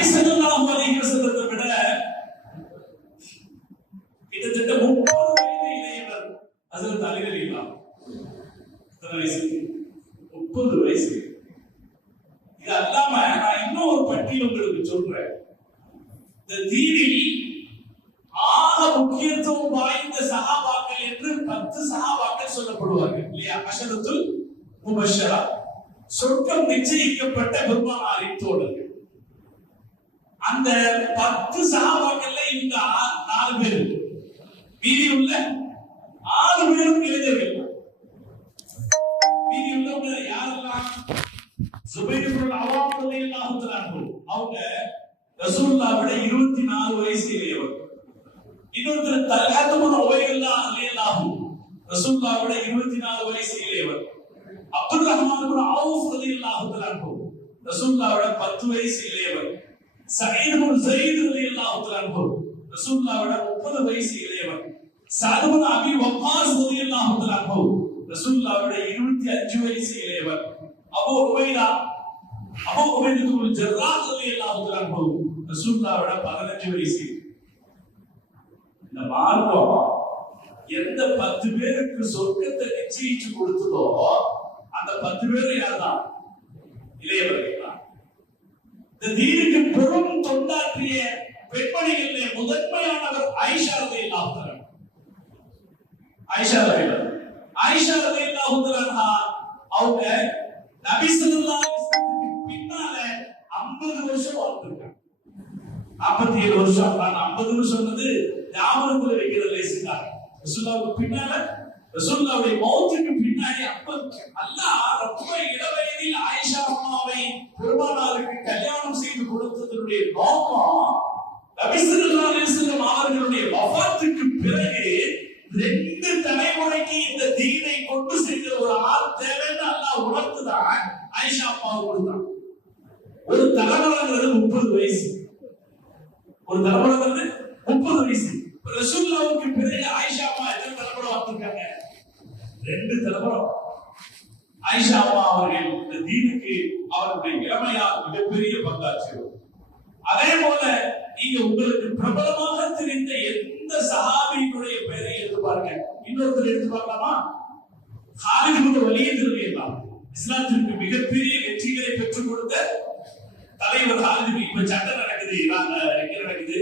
நபி ஸல்லல்லாஹு அலைஹி வஸல்லத்தை விட கிட்டத்தட்ட 30 வயது இளையவர் ஹஜ்ரத் அலி ரலியல்லாஹு வயசு 30 வயசு. இது அல்லாம நான் இன்னும் ஒரு பட்டியல் உங்களுக்கு சொல்றேன். இந்த தீனில் ஆக முக்கியத்துவம் வாய்ந்த சஹாபாக்கள் என்று 10 சஹாபாக்கள் சொல்லப்படுவார்கள் இல்லையா? அஷரத்துல் முபஷ்ஷரா, சொர்க்கம் நிச்சயிக்கப்பட்ட பெருமானாரின் தோழர்கள். அந்த 10 சஹாபாக்கள்ல இந்த 4 பேர், மீதி உள்ள 6 பேரும் இளைஞர்கள். மீதி உள்ளவங்க யாரெல்லாம்? சுபைர் இப்னு அவாம் ரலியல்லாஹு தஆலா அவங்க ரசூலுல்லாஹ் விட 24 வயசு இளையவர். இன்னொருத்தர் தல்ஹா இப்னு உபைதுல்லாஹ் ரலியல்லாஹு ரசூலுல்லாஹ் விட 24 வயசு இளையவர். அப்துல் ரஹ்மான் இப்னு அவுஃப் ரலியல்லாஹு தஆலா ரசூலுல்லாஹ் விட 10 வயசு இளையவர். சயீத் இப்னு ஸைத் ரலியல்லாஹு தஆலா ரசூலுல்லாஹ் விட 30 வயசு இளையவர். சஅத் இப்னு அபி வக்காஸ் ரலியல்லாஹு தஆலா ரசூலுல்லாஹ் விட 25 வயசு இளையவர். அபூ உபைதா இப்னு ஜர்ராஹ் ரலியல்லாஹு தஆலா ரசூலுல்லாஹ் விட 15 வயசு. இந்த மார்க்கம் எந்த 10 பேருக்கு சொர்க்கத்தை நிச்சயிச்சு கொடுத்ததோ அந்த 10 பேர் யார்தான்? இளையவர்கள் தான். இந்த தீனுக்கு பெரும் தொண்டாற்றிய பெண்மணிகளிலே முதன்மையானவர் ஆயிஷா ரலியல்லாஹு தஆலா. ஆயிஷா ரலியல்லாஹு தஆலா அவங்க நபி ஸல்லல்லாஹு அலைஹி வஸல்லம் பின்னால 50 வருஷம் வாழ்ந்திருக்காங்க. 47 வருஷம். நான் 50 சொன்னது ஞாபகத்துல வைக்கிறது லேசிதான். ரசூலுல்லாஹ்வுக்கு பின்னால, ரசூலுல்லாஹ்வுடைய மௌத்துக்கு பின்னாடி 50 அல்லாஹ் ரொம்ப இளவயதில் ஆயிஷா அம்மாவை பெருமானாருக்கு கல்யாணம் செய்து கொடுத்ததனுடைய நோக்கம் நபி ஸல்லல்லாஹு அலைஹி வஸல்லம் அவர்களுடைய வஃபாத்துக்கு பிறகு 2 தலைமுறைக்கு இந்த தீனை கொண்டு சென்ற ஒரு ஆள் தேவைன்னு அல்லாஹ் உணர்த்துதான் ஆயிஷா அம்மாவுக்கு கொடுத்தான். ஒரு தலைமுறைங்கிறது 30 வயசு. ஒரு தலைமுறைங்கிறது 30 வயசு. ரசூலுல்லாஹ்வுக்கு பிறகு ஆயிஷா அம்மா எத்தனை தலைமுறை வந்திருக்காங்க? 2 தலைமுறை. ஆயிஷா அம்மா அவர்கள் இந்த தீனுக்கு அவருடைய இளமையால் மிகப்பெரிய பங்காற்றியவர். அதே போல நீங்க உங்களுக்கு பிரபலமாக தெரிந்த எந்த சஹாபியினுடைய பெயரை எடுத்து பாருங்க. இன்னொருத்தர் எடுத்து பார்க்கலாமா? காலித் இப்னு வலீத் ரலியல்லாஹு இஸ்லாத்திற்கு மிகப்பெரிய வெற்றிகளை பெற்றுக் கொடுத்த தலைவர் காலித். இப்ப சண்டை நடக்குது, எங்க நடக்குது?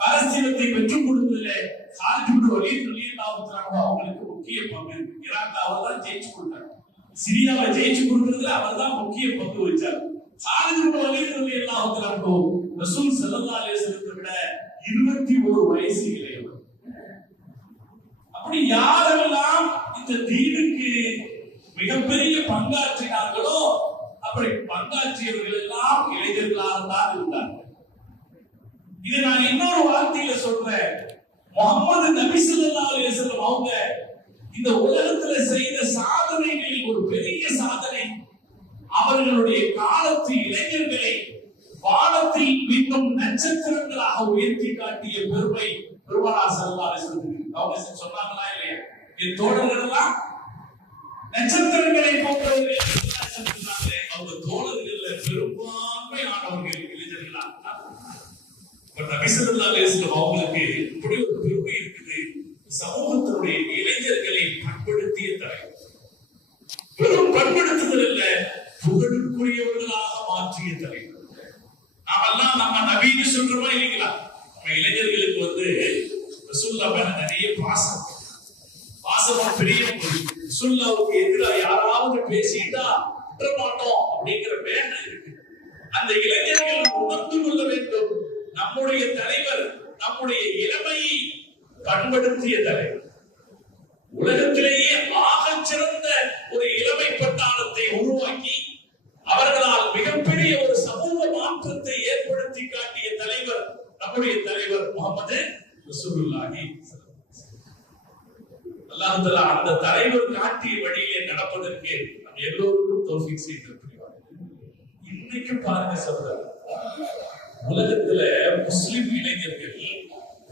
பாலஸ்தீனத்தை பெற்றுக் கொடுத்ததிலே காலித் இப்னு வலீத் ரலியல்லாஹு தஆலா அவங்களுக்கு முக்கிய பங்கு. ஈராக் அவர் தான் ஜெயிச்சு கொடுத்தார். சிரியாவை ஜெயிச்சு கொடுக்கிறதுல அவர் தான் முக்கிய பங்கு வச்சார். காலித் இப்னு வலீத் ரலியல்லாஹு தஆலா ரசூல் ஸல்லல்லாஹு அலைஹி வஸல்லத்தை விட 21 வயசு இளையவர். அப்படி யாரெல்லாம் இந்த தீனுக்கு மிகப்பெரிய பங்காற்றினார்களோ அப்படி பங்காற்றியவர்கள் எல்லாம் இளைஞர்களாகத்தான் இருந்தார்கள். இதை நான் இன்னொரு வார்த்தையில சொல்றேன். முஹம்மது நபி ஸல்லல்லாஹு அலைஹி வஸல்லம் அவங்க இந்த உலகத்துல செய்த சாதனைகளில் ஒரு பெரிய சாதனை அவர்களுடைய காலத்து இளைஞர்களை வானத்தில் மின்னும் நட்சத்திரங்களாக உயர்த்தி காட்டிய பெருமை பெருமானார் ஸல்லல்லாஹு அலைஹி வஸல்லம். அவங்க சொன்னாங்களா இல்லையா? என் தோழர்கள் எல்லாம் நட்சத்திரங்களை போன்றவர்கள். அவங்க தோழர்கள்ல பெரும்பான்மையானவர்கள் இளைஞர்களா. நபி ஸல்லல்லாஹு அலைஹி வஸல்லம் அவங்களுக்கு இப்படி ஒரு பெருமை இருக்குது. சமூகத்தினுடைய இளைஞர்களை பண்படுத்திய தலைவர். பெரும் பண்படுத்துதல் இல்ல, புகழுக்குரியவர்களாக மாற்றிய தலைவர். நாமெல்லாம் நம்ம நபின்னு சொல்றோமா இல்லைங்களா? நம்ம இளைஞர்களுக்கு ரசூலுல்லாஹ் மேல நிறைய பாசமா பிரியம். ரசூலுல்லாஹ்வுக்கு எதிராக யாராவது பேசிட்டா விட மாட்டோம் அப்படிங்கிற வேகம் இருக்கு. அந்த இளைஞர்கள் உணர்ந்து கொள்ள வேண்டும், நம்முடைய தலைவர் நம்முடைய இளமையை பண்படுத்திய தலைவர். உலகத்திலேயே ஆகச் சிறந்த ஒரு இளமை பட்டாளத்தை உருவாக்கி அவர்களால் மிகப்பெரிய ஒரு சமூக மாற்றத்தை ஏற்படுத்தி காட்டிய தலைவர் நம்முடைய தலைவர் முஹம்மது ரசூலுல்லாஹி. அல்லாஹ் தஆலா அந்த தலைவர் காட்டிய வழியிலே நடப்பதற்கு நம் எல்லோருக்கும் தௌஃபீக் செய்து புரிவார். இன்னைக்கு பாருங்க சகோதரர், உலகத்துல முஸ்லிம் இளைஞர்கள்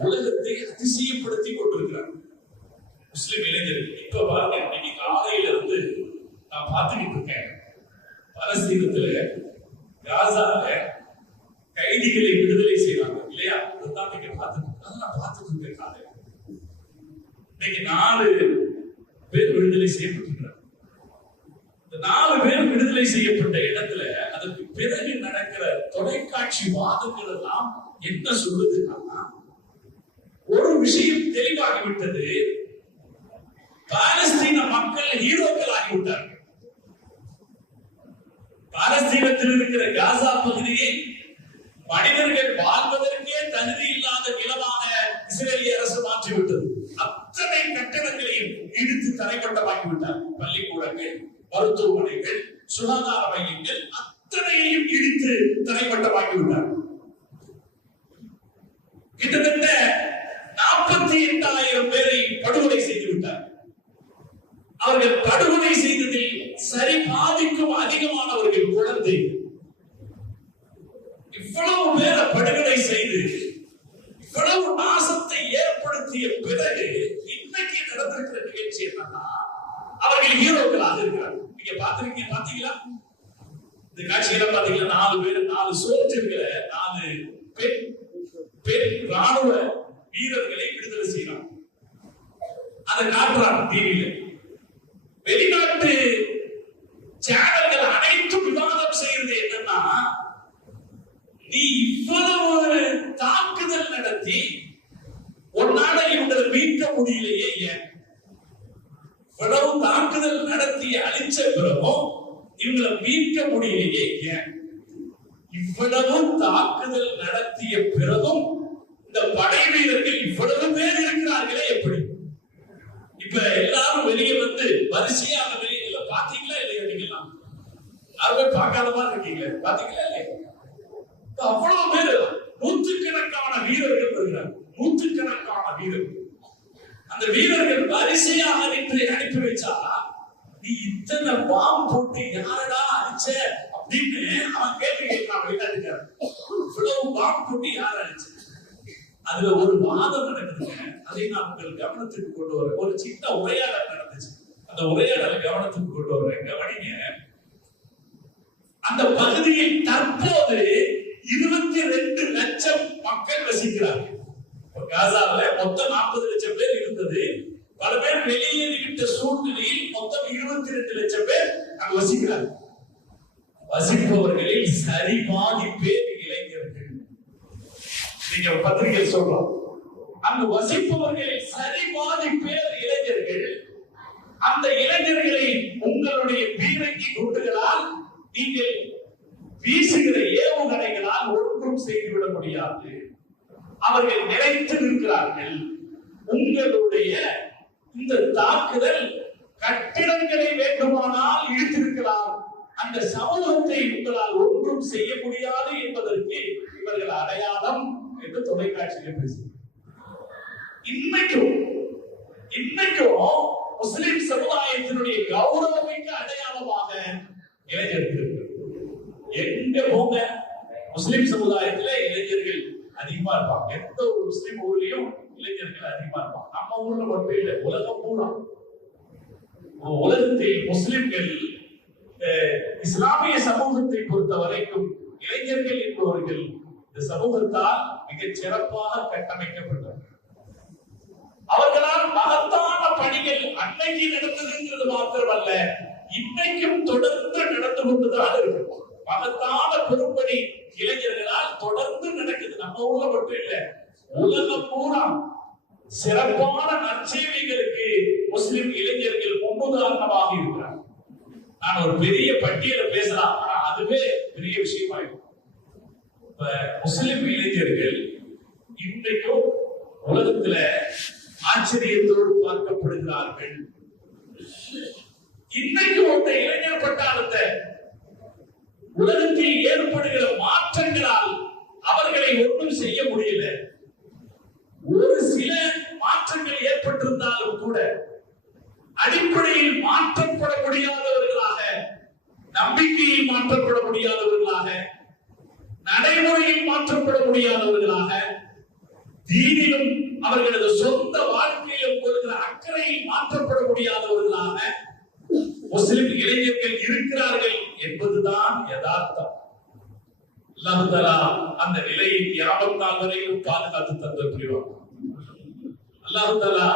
உலகத்தை அதிசயப்படுத்தி கொண்டிருக்கிறார். முஸ்லிம் இளைஞர்கள் இப்ப பாருங்க, இன்னைக்கு காலையில இருந்து நான் பார்த்துக்கிட்டு இருக்கேன். பாலஸ்தீனத்துல காசால கைதிகளை விடுதலை செய்வாங்க இல்லையா? அதுதான் நீங்க பார்த்துட்டு இருக்காங்க. இன்னைக்கு 4 பேர் விடுதலை செய்யப்பட்டிருக்கிறார். இந்த 4 பேர் விடுதலை செய்யப்பட்ட இடத்துல அதற்கு பிறகு நடக்கிற தொலைக்காட்சி வாதங்கள் எல்லாம் என்ன சொல்லுதுன்னா, ஒரு விஷயம் தெளிவாகிவிட்டது. பாலஸ்தீன மக்கள் ஹீரோக்கள் ஆகிவிட்டார்கள். பாலஸ்தீனத்தில் இருக்கிற காசா பகுதியை மனிதர்கள் வாழ்வதற்கே தகுதி இல்லாத நிலமாக இஸ்ரேலிய அரசு மாற்றிவிட்டது. அத்தனை கட்டடங்களையும் இடித்து தரைமட்டமாக்கிவிட்டார். பள்ளிக்கூடங்கள், மருத்துவமனைகள், சுகாதார மையங்கள் அத்தனையையும் இடித்து தரைமட்டமாக்கிவிட்டார். கிட்டத்தட்ட 48,000 பேரை படுகொலை செய்து விட்டார். அவர்கள் படுகொலை செய்ததில் சரி பாதிக்கும் அதிகமானவர்கள் குழந்தை. இவ்வளவு பேரை படுகொலை செய்து இவ்வளவு நாசத்தை ஏற்படுத்திய பிறகு இன்னைக்கு நடந்திருக்கிற நிகழ்ச்சி என்னன்னா, அவர்கள் ஹீரோக்களாக இருக்கிறார்கள். நீங்க பாத்தீங்களா? இந்த காட்சியில பாத்தீங்களா? 4 பேர், 4 சோல்ஜர்களை, 4 பெண் ராணுவ வீரர்களை விடுதலை செய்யறாங்க. அதை காட்டுறாங்க டிவியில. வெளிநாட்டு சேனல்கள் அனைத்தும் விவாதம் செய்யறது என்னன்னா, நீ இவ்வளவு தாக்குதல் நடத்தி உன்னால இவங்களை மீட்க முடியலையே ஏன்? இவ்வளவு தாக்குதல் நடத்தி அழிச்ச பிறகும் இவங்களை மீட்க முடியலையே ஏன்? இவ்வளவு தாக்குதல் நடத்திய பிறகும் இந்த படை வீரர்கள் இவ்வளவு பேர் இருக்கிறார்களே எப்படி? இப்ப எல்லாரும் வெளியே வந்து வரிசையா அந்த வெளியே பாத்தீங்களா இல்லையா? நீங்க யாருமே பார்க்காத மாதிரி இருக்கீங்க. பாத்தீங்களா இல்லையா? அவ்வளவு பேர், நூற்றுக்கணக்கான வீரர்கள் வருகிறார். நூற்றுக்கணக்கான வீரர்கள். அந்த வீரர்கள் வரிசையாக நின்று அனுப்பி வச்சா, நீ இத்தனை பாம்பு போட்டு யாரடா அடிச்ச அப்படின்னு அவன் கேள்வி கேட்கிறான். வெளிநாட்டுக்காரன், இவ்வளவு பாம்பு போட்டு யார் அடிச்ச? அதுல ஒரு வாதம் நடக்குதுங்க. அதை நான் உங்கள் கவனத்துக்கு கொண்டு வரேன். ஒரு சின்ன உரையாடல் நடந்துச்சு. அந்த உரையாடலை கவனத்துக்கு கொண்டு வரேன். கவனிங்க. அந்த பகுதியில் தற்போது 22 லட்சம் மக்கள் வசிக்கிறார்கள். காசால மொத்தம் 40 லட்சம் பேர் இருந்தது. பல பேர் வெளியேறிவிட்ட சூழ்நிலையில் மொத்தம் 22 லட்சம் பேர் அங்கு வசிக்கிறார்கள். வசிப்பவர்களில் சரி பாதி பேர் இளைஞர்கள். நீங்க பத்திரிகை சொல்றோம், அங்கு வசிப்பவர்களில் சரி பாதி பேர் இளைஞர்கள். அந்த இளைஞர்களை உங்களுடைய பீரங்கி குண்டுகளால், நீங்கள் வீசுகிற ஏவுகணைகளால் ஒன்றும் செய்துவிட முடியாது. அவர்கள் நிலைத்து நிற்கிறார்கள். உங்களுடைய இந்த தாக்குதல் கட்டிடங்களை வேண்டுமானால் இழுத்திருக்கலாம். அந்த சமூகத்தை உங்களால் ஒன்றும் செய்ய முடியாது என்பதற்கு இவர்கள் அடையாளம் என்று தொலைக்காட்சியில் பேசுகிறார். இன்னைக்கும் முஸ்லிம் சமுதாயத்தினுடைய கௌரவமிக்க அடையாளமாக இளைஞர்கள். எங்க போங்க, முஸ்லிம் சமுதாயத்துல இளைஞர்கள் அதிகமா இருப்பாங்க. எந்த ஒரு முஸ்லிம் ஊர்லயும் இளைஞர்கள் அதிகமா இருப்பாங்க. நம்ம ஊர்ல மட்டும் இல்ல, உலகம் பூரா. உலகத்தில் முஸ்லிம்கள், இஸ்லாமிய சமூகத்தை பொறுத்த வரைக்கும் இளைஞர்கள் என்பவர்கள் இந்த சமூகத்தால் மிகச் சிறப்பாக கட்டமைக்கப்பட்டனர். அவர்களால் மகத்தான பணிகள் அன்னைக்கு நடந்ததுங்கிறது மாத்திரமல்ல, இன்னைக்கும் தொடர்ந்து நடந்து கொண்டுதான் இருக்கு. மகத்தான பெரும்பணி இளைஞர்களால் தொடர்ந்து நடக்குது. நம்ம ஊர்ல மட்டும் இல்ல, உலகம் பூரா சிறப்பான நற்செய்திகளுக்கு முஸ்லிம் இளைஞர்கள் முன்னுதாரணமாக இருக்கிறார். நான் ஒரு பெரிய பட்டியலை பேசலாம், ஆனா அதுவே பெரிய விஷயமாயிருக்கும். இப்ப முஸ்லிம் இளைஞர்கள் இன்றைக்கும் உலகத்துல ஆச்சரியத்தோடு பார்க்கப்படுகிறார்கள். இன்னைக்கு ஒரு இளைஞர் பட்டாளத்தை உலகத்தில் ஏற்படுகிற மாற்றங்களால் அவர்களை ஒன்றும் செய்ய முடியல. ஒரு சில மாற்றங்கள் ஏற்பட்டிருந்தாலும் கூட அடிப்படையில் மாற்றப்பட முடியாதவர்களாக, நம்பிக்கையில் மாற்றப்பட முடியாதவர்களாக, நடைமுறையில் மாற்றப்பட முடியாதவர்களாக, தீனிலும் அவர்களது சொந்த வாழ்க்கையிலும் கொள்கிற அக்கறையில் மாற்றப்பட முடியாதவர்களாக முஸ்லிம் இளைஞர்கள் இருக்கிறார்கள் என்பதுதான் யதார்த்தம். அல்லாஹ் தஆலா அந்த நிலையை கியாமத் நாள் வரையும் பாதுகாத்து தந்த புரிவார். அல்லாஹ் தஆலா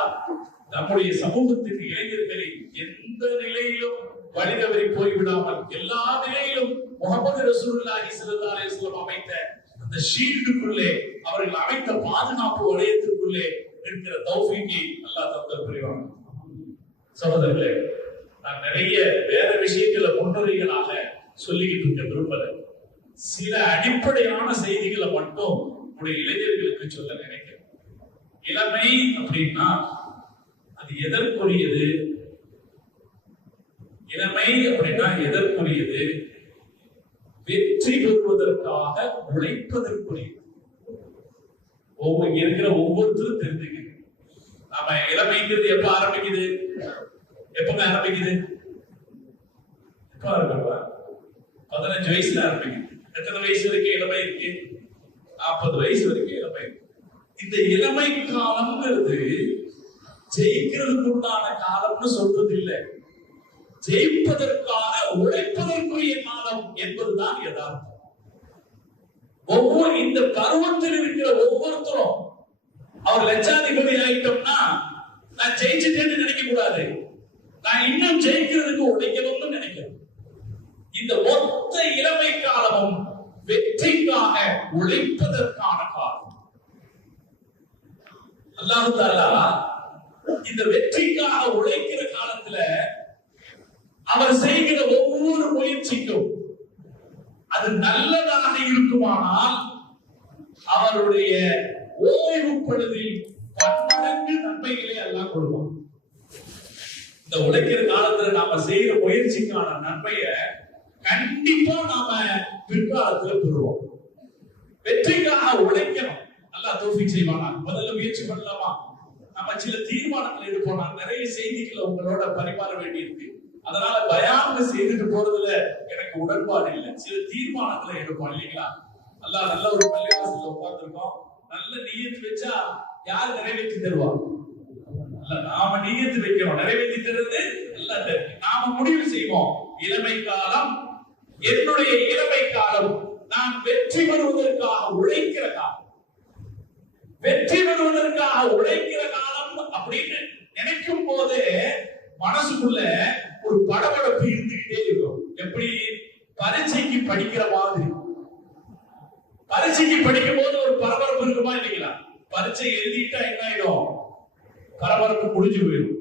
நம்முடைய சமூகத்துக்கு இளைஞர்களை எந்த நிலையிலும் வழிதவறி போய்விடாமல் எல்லா நிலையிலும் முஹம்மது ரசூலுல்லாஹி ஸல்லல்லாஹு அலைஹி வஸல்லம் அமைத்த அந்த ஷீல்டுக்குள்ளே அவர்கள் அமைத்த பாதுகாப்பு வளையத்திற்குள்ளே இருக்கிற தௌஃபீக்கை அல்லாஹ் தந்த புரிவார். சகோதரர்களே, நான் நிறைய வேற விஷயங்களை முன்னுரைகளாக சொல்லிக்கிட்டு இருக்க விரும்பல. சில அடிப்படையான செய்திகளை மட்டும் உங்களுடைய இளைஞர்களுக்கு சொல்ல நினைக்கிறேன். இளமை அப்படின்னா அது எதற்குரியது? இளமை அப்படின்னா எதற்குரியது? வெற்றி பெறுவதற்காக உழைப்பதற்குரியது. இருக்கிற ஒவ்வொருத்தரும் தெரிஞ்சுக்க. நாம இளமைங்கிறது எப்ப ஆரம்பிக்குது? எப்பங்க ஆரம்பிக்குது? எப்ப ஆரம்பிப்பா? 15 வயசுல ஆரம்பிக்குது. எத்தனை வயசு வரைக்கும் இளமை இருக்கு? 40 வயசு வரைக்கும் இளமை இருக்கு. இந்த இளமை காலம்ங்கிறது ஜெயிக்கிறதுக்கு உண்டான காலம்னு சொல்றது இல்லை, ஜெயிப்பதற்காக உழைப்பதற்குரிய காலம் என்பதுதான் யதார்த்தம். ஒவ்வொரு இந்த பருவத்தில் இருக்கிற ஒவ்வொருத்தரும் அவர் லட்சாதிபதி ஆயிட்டோம்னா நான் ஜெயிச்சுட்டேன்னு நினைக்க கூடாது, நான் இன்னும் ஜெயிக்கிறதுக்கு உழைக்கணும்னு நினைக்கிறேன். இந்த மொத்த இளமை காலமும் வெற்றிக்காக உழைப்பதற்கான காலம். அல்லாஹ் தஆலா இந்த வெற்றிக்காக உழைக்கிற காலத்துல அவர் செய்கிற ஒவ்வொரு முயற்சிக்கும் அது நல்லதாக இருக்குமானால் அவருடைய ஓய்வு பொழுதில் பன்மடங்கு நன்மைகளை எல்லாம் கொடுப்பான். இந்த உழைக்கிற காலத்துல நாம செய்யற முயற்சிக்கான நன்மையை கண்டிப்பா நாம பிற்காலத்துல பெறுவோம். வெற்றிக்காக உழைக்கணும். அல்லாஹ் தௌஃபீக் செய்வானா? முதல்ல முயற்சி பண்ணலாமா? நம்ம சில தீர்மானங்கள் எடுப்போம். நான் நிறைய செய்திகளை உங்களோட பரிமாற வேண்டியிருக்கு, அதனால பயான் செய்துட்டு போறதுல எனக்கு உடன்பாடு இல்லை. சில தீர்மானங்களை எடுப்போம் இல்லைங்களா? அல்லாஹ் நல்ல ஒரு பள்ளிவாசல்ல உட்கார்ந்துருக்கோம், நல்ல நியத்து வச்சா யார் நிறைவேற்றி தருவா? அல்ல, நாம நியத்து வைக்கிறோம், நிறைவேற்றி தருவது அல்ல. நாம முடிவு செய்வோம், இளமை காலம் என்னுடைய இளமை காலம், நான் வெற்றி பெறுவதற்காக உழைக்கிற காலம், வெற்றி பெறுவதற்காக உழைக்கிற காலம் அப்படின்னு நினைக்கும் போது மனசுக்குள்ள ஒரு படபடப்பு இருந்துகிட்டே இருக்கும். எப்படி? பரீட்சைக்கு படிக்கிற மாதிரி. பரீட்சைக்கு படிக்கும் போது ஒரு பரபரப்பு இருக்குமா இல்லைங்களா? பரீட்சை எழுதிட்டா என்ன ஆயிடும்? பரபரப்பு முடிஞ்சு போயிடும்.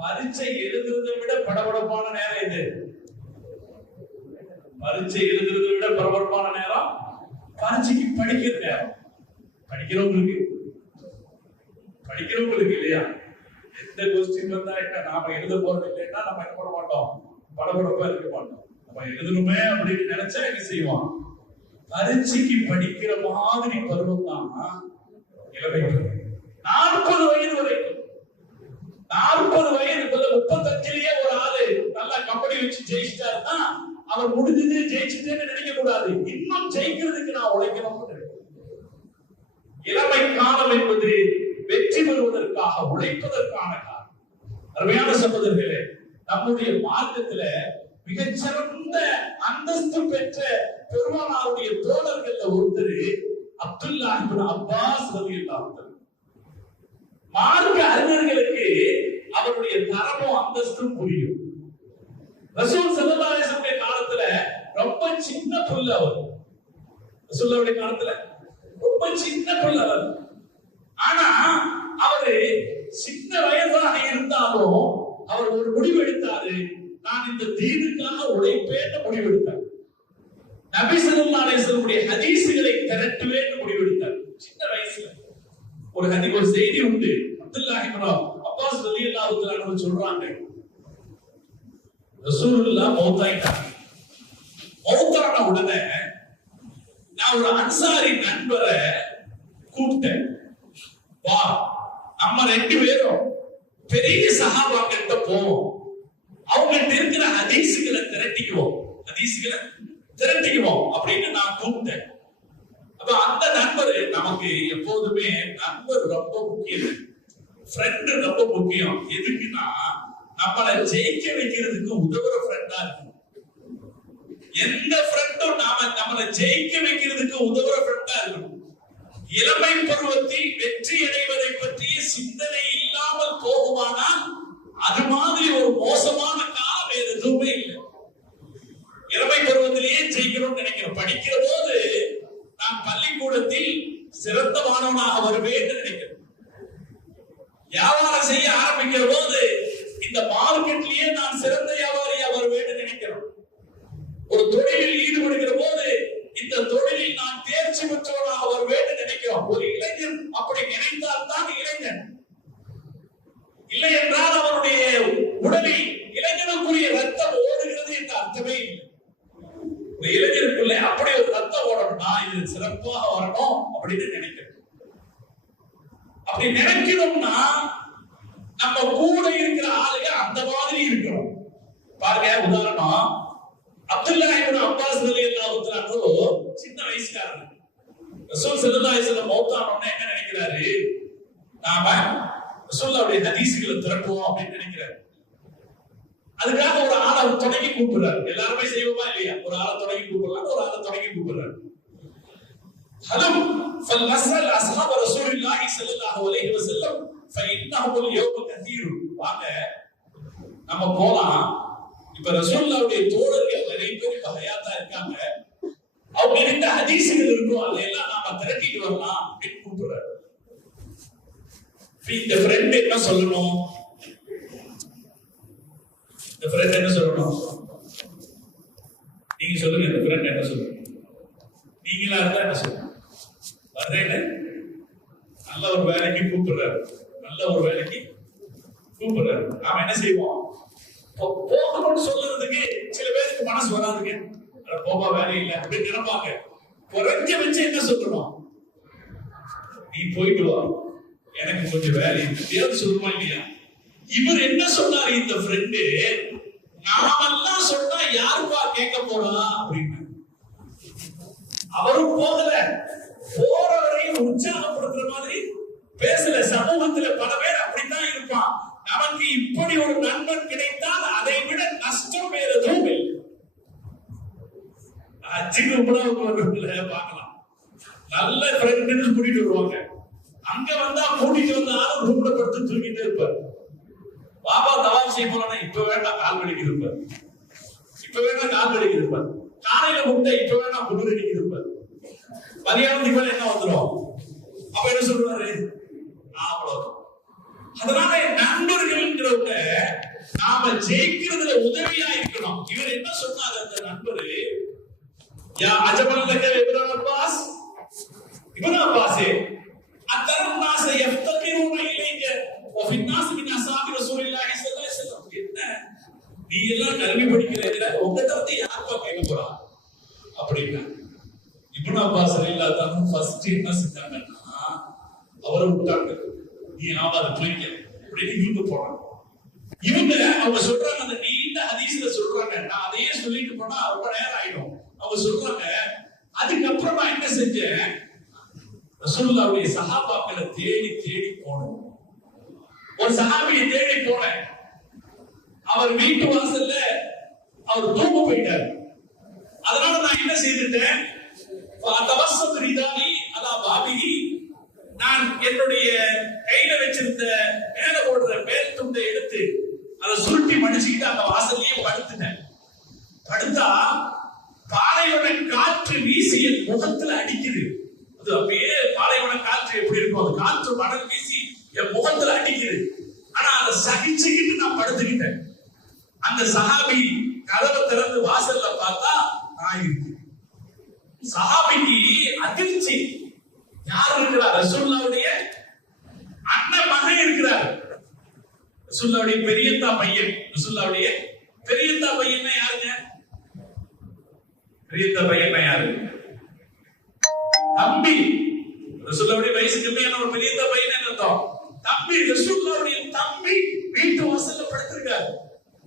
பரீட்சை எழுதுறதை விட படபடப்பான நேரம் இது. பரீட்சை எழுதுறதை விட பரபரப்பான நேரம் பரீட்சைக்கு படிக்கிற நேரம். படிக்கிறவங்களுக்கு இல்லையா? எந்த கொஸ்டின் வந்தா என்ன, நாம எழுத போறது இல்லைன்னா நம்ம என்ன பண்ண மாட்டோம், படபடப்பா இருக்க மாட்டோம். நம்ம எழுதணுமே அப்படின்னு நினைச்சா என்ன செய்வோம்? பரீட்சைக்கு படிக்கிற மாதிரி பருவம் தான் இளமை. 40 வயது வரைக்கும், 40 வயதுக்குள்ள 35லயே ஒரு ஆளு நல்லா கபடி வச்சு ஜெயிச்சிட்டாருன்னா அவர் முடிஞ்சது ஜெயிச்சுட்டேன்னு நினைக்க கூடாது, இன்னும் ஜெயிக்கிறதுக்கு நான் உழைக்கணும்னு நினைக்கிறேன். இளமை காலம் என்பது வெற்றி பெறுவதற்காக உழைப்பதற்கான காலம். அருமையான சகோதரர்களே, நம்முடைய மார்க்கத்துல மிகச்சிறந்த அந்தஸ்து பெற்ற பெருமானாருடைய தோழர்கள்ல ஒருத்தர் அப்துல்லாஹ் இப்னு அப்பாஸ் ரலியல்லாஹு அன்ஹு. மார்க்க அறிஞர்களுக்கு அவருடைய தரமும் அந்தஸ்தும் புரியும். ரசூல் ஸல்லல்லாஹு அலைஹி வஸல்லம் காலத்துல ரொம்ப சின்ன புள்ள அவர். ரசூலுல்லாஹ்வுடைய காலத்துல ரொம்ப சின்ன புள்ள அவர். ஆனா அவரு சின்ன வயதாக இருந்தாலும் அவர் ஒரு முடிவு எடுத்தாரு, நான் இந்த தீனுக்காக உழைப்பேன்னு முடிவு எடுத்தார். நபி ஸல்லல்லாஹு அலைஹி வஸல்லம் ஹதீஸ்களை திரட்டுவேன்னு முடிவு எடுத்தார். சின்ன வயசுல ஒரு செய்தி உண்டு. அப்துல்லாஹ் இப்னு அப்பாஸ் ரலியல்லாஹு தஆலா சொல்றாங்க, ரசூலுல்லாஹ் மௌத்தாயிட்டாங்க. மௌத்தான உடனே நான் ஒரு அன்சாரி நண்பரை கூப்பிட்டேன், வா நம்ம 2 பேரும் பெரிய சஹாபாக்கிட்ட போவோம், அவங்கள்ட்ட இருக்கிற ஹதீஸ்களை திரட்டிக்குவோம் அப்படின்னு நான் கூப்பிட்டேன். அப்ப அந்த நண்பர், நமக்கு எப்போதுமே நண்பர் ரொம்ப முக்கியம், ஃப்ரெண்ட் ரொம்ப முக்கியம். எதுக்குன்னா நம்மளை ஜெயிக்க வைக்கிறதுக்கு உதவுற ஃப்ரெண்டா இருக்கும். எந்த ஃப்ரெண்டும் நம்மளை ஜெயிக்க வைக்கிறதுக்கு உதவுற ஃப்ரெண்டா இருக்கணும். இளமை பருவத்தில் வெற்றி அடைவதை பற்றிய சிந்தனை இல்லாமல் போகுமானால் அது மாதிரி ஒரு மோசமான காலம் வேறு எதுவுமே இல்லை. இளமை பருவத்திலேயே ஜெயிக்கணும்னு நினைக்கிறோம். படிக்கிற போது நான் பள்ளிக்கூடத்தில் சிறந்த மாணவனாக வருவேன் நினைக்கிறேன். வியாபாரம் செய்ய ஆரம்பிக்கிற போது இந்த மார்க்கெட்லயே நான் சிறந்த வியாபாரியா வருவேன் நினைக்கிறோம். ஒரு தொழிலில் ஈடுபடுகிற போது இந்த தொழிலில் நான் தேர்ச்சி பெற்றவனாக வருவேன் நினைக்கிறோம். ஒரு இளைஞன் அப்படி நினைத்தால் தான் இளைஞன். இல்லை என்றால் அவருடைய உடலில் இளைஞனுக்குரிய ரத்தம் ஓடுகிறது என்ற அர்த்தமே இல்லை. ஒரு இளைஞருக்குள்ள அப்படி ஒரு ரத்தம் ஓடணும்னா இது சிறப்பாக வரணும் அப்படின்னு நினைக்கிறேன். அப்படி நினைக்கணும்னா நம்ம கூட இருக்கிற ஆளுங்க அந்த மாதிரி இருக்கணும். பாருங்க, உதாரணம் அப்துல்லா இப்னு அப்பாஸ் ரலியல்லாஹு தஆலா சின்ன வயசுக்காரர். ரசூல் ஸல்லல்லாஹு அலைஹி வஸல்லம் மௌத்தான உடனே என்ன நினைக்கிறாரு? நாம ரசூலுல்லாஹ்வுடைய ஹதீஸ்களை திரட்டுவோம் அப்படின்னு நினைக்கிறாரு. அதுக்காக ஒரு ஆளை தொடங்கி கூப்பிடுறாரு. எல்லாருமே செய்வோமா இல்லையா? ஒரு ஆளை தொடங்கி கூப்பிடலாம், ஒரு ஆளை தொடங்கி கூப்பிடுறாரு. ஹலம் ஃபல்நஸ்அல் அஸ்ஹாப ரசூலில்லாஹி ஸல்லல்லாஹு அலைஹி வஸல்லம் ஃபஇன்னஹும் அல்-யௌம கதீர். வாங்க நம்ம போலாம். இப்ப ரசூலுல்லாஹ்வுடைய தோழர்கள் நிறைய பேர் இப்ப ஹயாத்தா இருக்காங்க. அவங்க கிட்ட ஹதீஸ்கள் இருக்கும், அதெல்லாம் நாம திரட்டிட்டு வரலாம் அப்படின்னு கூப்பிடுறாரு. இந்த ஃப்ரெண்ட் என்ன சொல்லணும்? இந்த ஃப்ரெண்ட் என்ன சொல்லணும்? நீங்க சொல்லுங்க. இந்த ஃப்ரெண்ட் என்ன சொல்லணும்? நீங்களா இருந்தா என்ன சொல்லணும்? வர்றேன்னு நல்ல ஒரு வேலைக்கு கூப்பிடுறாரு. நல்ல ஒரு வேலைக்கு கூப்பிடுறாரு. நாம என்ன செய்வோம்? போகணும்னு சொல்றதுக்கு சில பேருக்கு மனசு வராதுங்க. போக வேலை இல்லை அப்படின்னு நினைப்பாங்க. குறைஞ்ச வச்சு என்ன சொல்லணும்? நீ போயிட்டு வா, எனக்கு கொஞ்சம் வேலை இருக்கு சொல்லுமா இல்லையா? இவர் என்ன சொன்னாரு? இந்த ஃப்ரெண்டு நாமெல்லாம் சொன்னா யாருப்பா கேட்க போறா அப்படின்னு அவரும் போகல. போறவரையும் உற்சாகப்படுத்துற மாதிரி பேசல. சமூகத்துல பல பேர் அப்படித்தான் இருப்பான். நமக்கு இப்படி ஒரு நண்பன் கிடைத்தால் அதை விட நஷ்டம் வேறு எதுவும் இல்லை. பார்க்கலாம், நல்ல ஃப்ரெண்ட் கூட்டிட்டு வருவாங்க. அங்க வந்தா கூட்டிட்டு வந்தாலும் ரூம்ல படுத்து தூங்கிட்டே இருப்பார். பாபா தவாப் செய்ய போனா இப்ப வேண்டாம் கால் வலிக்கு இருப்பார். இப்ப வேண்டாம் கால் வலிக்கு இருப்பார். காலையில முட்டை இப்ப வேண்டாம் குளிர் அடிக்கு இருப்பார். மதியானத்துக்கு மேல என்ன வந்துடும்? அப்ப என்ன சொல்றாரு? அவ்வளவு. அதனால நண்பர்கள்ங்கிறவங்க நாம ஜெயிக்கிறதுல உதவியா இருக்கணும். இவர் என்ன சொன்னார் அந்த நண்பரு? யா அஜபல்லக இப்னு அப்பாஸ், இப்னு அப்பாஸே அத்தரன்னாஸ யஃப்தகிரூன இலைக வ ஃபின்னாஸ் மின் அஸ்ஹாபி ரசூலில்லாஹி ஸல்லல்லாஹு அலைஹி வஸல்லம். என்ன நீ எல்லாம் கல்வி படிக்கிறீங்க, உங்ககிட்ட வந்து யாருப்பா கேட்க போறா அப்படின்னா இப்னு அப்பாஸ் ரலியல்லாஹு அன்ஹு ஃபர்ஸ்ட் என்ன செஞ்சாங்கன்னா அவரை விட்டாங்க. நீ ஆவாத போய்க்க அப்படின்னு இவங்க போறாங்க. இவங்க அவங்க சொல்றாங்க, அந்த நீண்ட ஹதீஸ்ல சொல்றாங்க. நான் அதையே சொல்லிட்டு போனா ரொம்ப நேரம் ஆயிடும். அவங்க சொல்றாங்க, அதுக்கப்புறமா என்ன செஞ்சேன்? ரசூலுல்லாஹ்வுடைய சஹாபாக்களை தேடி தேடி போனேன். ஒரு சஹாபியை தேடி போனேன். அவர் வீட்டு வாசல்ல அவர் தூங்க போயிட்டார். அதனால நான் என்ன செய்துட்டேன்? நான் என்னுடைய கையில வச்சிருந்த மேல போடுற மேல் துண்டை எடுத்து அதை சுருட்டி மடிச்சுக்கிட்டு அந்த வாசல்லையே படுத்துட்டேன். படுத்தா பாலைவன காற்று வீசி என் முகத்துல அடிக்குது. அது அப்படியே பாலைவன காற்று எப்படி இருக்கும், அது காற்று மணல் வீசி என் முகத்துல அடிக்குது. ஆனா அதை சகிச்சுக்கிட்டு நான் படுத்துக்கிட்டேன். அந்த சஹாபி கதவை திறந்து வாசல்ல பார்த்தா நான் இருக்கு. சஹாபிக்கு அதிர்ச்சி. யார் இருக்கிறார்? ரசூலுல்லாஹ்வுடைய அண்ணன் மகன் இருக்கிறார். ரசூலுல்லாஹ்வுடைய பெரியத்தா பையன். ரசூலுல்லாஹ்வுடைய பெரியத்தா பையன் யாருங்க? பெரியத்தா பையன் யாரு? தம்பி. ரசூலுல்லாஹ்வுடைய வயசு கம்மியான ஒரு பெரியத்தா பையன் என்னதோ தம்பி. ரசூலுல்லாஹ்வுடைய தம்பி வீட்டு வாசல்ல படுத்திருக்காரு.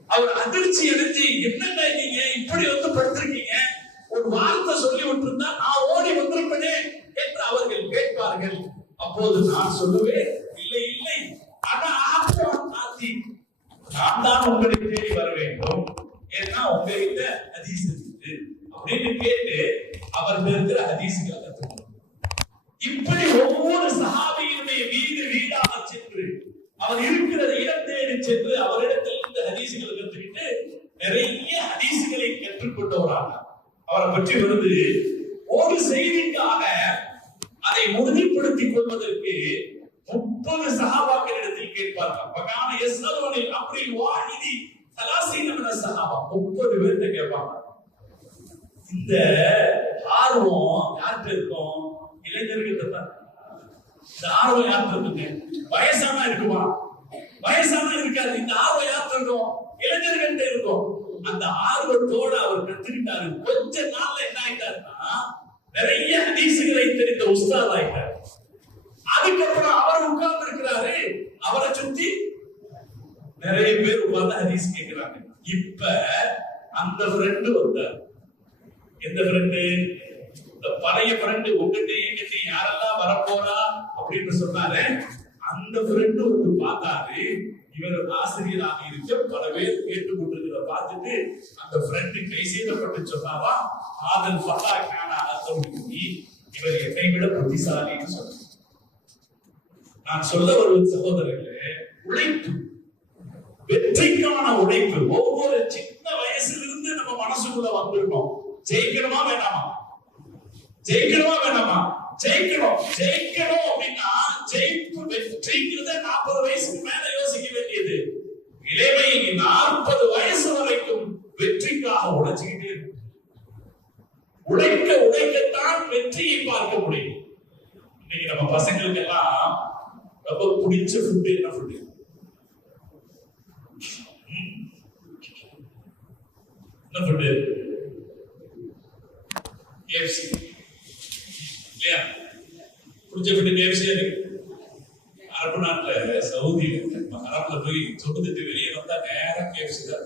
அவர் அதிர்ச்சி அடைஞ்சு, என்னங்க நீங்க இப்படி வந்து படுத்திருக்கீங்க, ஒரு வார்த்தை சொல்லி விட்டுருந்தா நான் ஓடி வந்திருப்பேனே என்று அவர்கள் கேட்பார்கள். அப்போது நான் சொல்லுவேன், இல்லை இல்லை, நான் தான் உங்களை தேடி வர வேண்டும். ஏன்னா உங்ககிட்ட ஹதீஸ் இருக்கு, கத்துக்கணும். இப்படி ஒவ்வொரு சஹாபியினுடைய வீடு வீடாக சென்று அவர் இருக்கிற இடம் தேடி சென்று அவரிடத்தில் இருந்து ஹதீசுகளை கற்றுக்கிட்டு நிறைய ஹதீசுகளை கற்றுக்கொண்டவராக அவரை பற்றி வருது. ஒரு செய்திக்காக அதை உறுதிப்படுத்திக் கொள்வதற்கு 30 சஹாபாக்களிடத்தில் கேட்பார்கள். பகான யஸ்அலுனில் அம்ரில் வாஹிதி 30 மின சஹாபா, 30 பேர்ட்ட கேட்பாங்க. இந்த ஆர்வம் யார்கிட்ட இருக்கும்? இளைஞர்கிட்ட தான். இந்த ஆர்வம் யார்கிட்ட இருக்குங்க? வயசானா இருக்குமா? வயசானா இருக்காது. இந்த ஆர்வம் யார்கிட்ட இருக்கும்? இளைஞர்கிட்ட இருக்கும். அந்த ஆர்வத்தோட அவர் கத்துக்கிட்டாரு. கொஞ்ச நாள்ல என்ன ஆயிட்டாருன்னா நிறைய ஹதீசுகளை தெரிந்த உஸ்தாத் ஆயிட்டார். அதுக்கப்புறம் அவர் உட்கார்ந்து இருக்கிறாரு, அவரை சுத்தி நிறைய பேர் உட்கார்ந்து ஹதீஸ் கேட்கிறாங்க. இப்ப அந்த ஃப்ரெண்டு வந்தார். எந்த ஃப்ரெண்டு? இந்த பழைய ஃப்ரெண்டு, உங்ககிட்ட என்கிட்ட யாரெல்லாம் வரப்போறா அப்படின்னு சொன்னாரு. அந்த ஃப்ரெண்டு வந்து பார்த்தாரு. இவர் ஆசிரியராக இருக்க பல பேர் கேட்டுக்கொண்டிருக்கிறத பார்த்துட்டு அந்த ஃப்ரெண்டு கை செய்யப்பட்டு சொன்னாவா, ஆதல் ஃபதாக்கான அர்த்தம், இவர் என்னை விட புத்திசாலின்னு சொன்னார். நான் சொல்ல வருவது சகோதரர்களே, உழைப்பு, வெற்றிக்கான உழைப்பு ஒவ்வொரு சின்ன வயசிலிருந்து நம்ம மனசுக்குள்ள வந்திருக்கோம். ஜெயிக்கணுமா வேண்டாமா? ஜெயிக்கணுமா வேண்டாமா? ஜெயிக்கணும். ஜெயிக்கணும் அப்படின்னா ஜெயிப்பு வெற்றிங்கிறத 40 வயசுக்கு மேல யோசிக்க வேண்டியது. இளமை 40 வயசு வரைக்கும் வெற்றிக்காக உழைச்சுக்கிட்டே இருக்கும். உழைக்க உழைக்கத்தான் வெற்றியை பார்க்க முடியும். இன்னைக்கு நம்ம பசங்களுக்கு எல்லாம் ரொம்ப பிடிச்ச ஃபுட் என்ன ஃபுட்? என்ன ஃபுட்? KFC இல்லையா? பிடிச்ச ஃபுட் KFC இருக்கு. அரபு நாட்டுல, சவுதி அரபுல போய் சொட்டு வெளியே வந்தா நேரம் KFC தான்.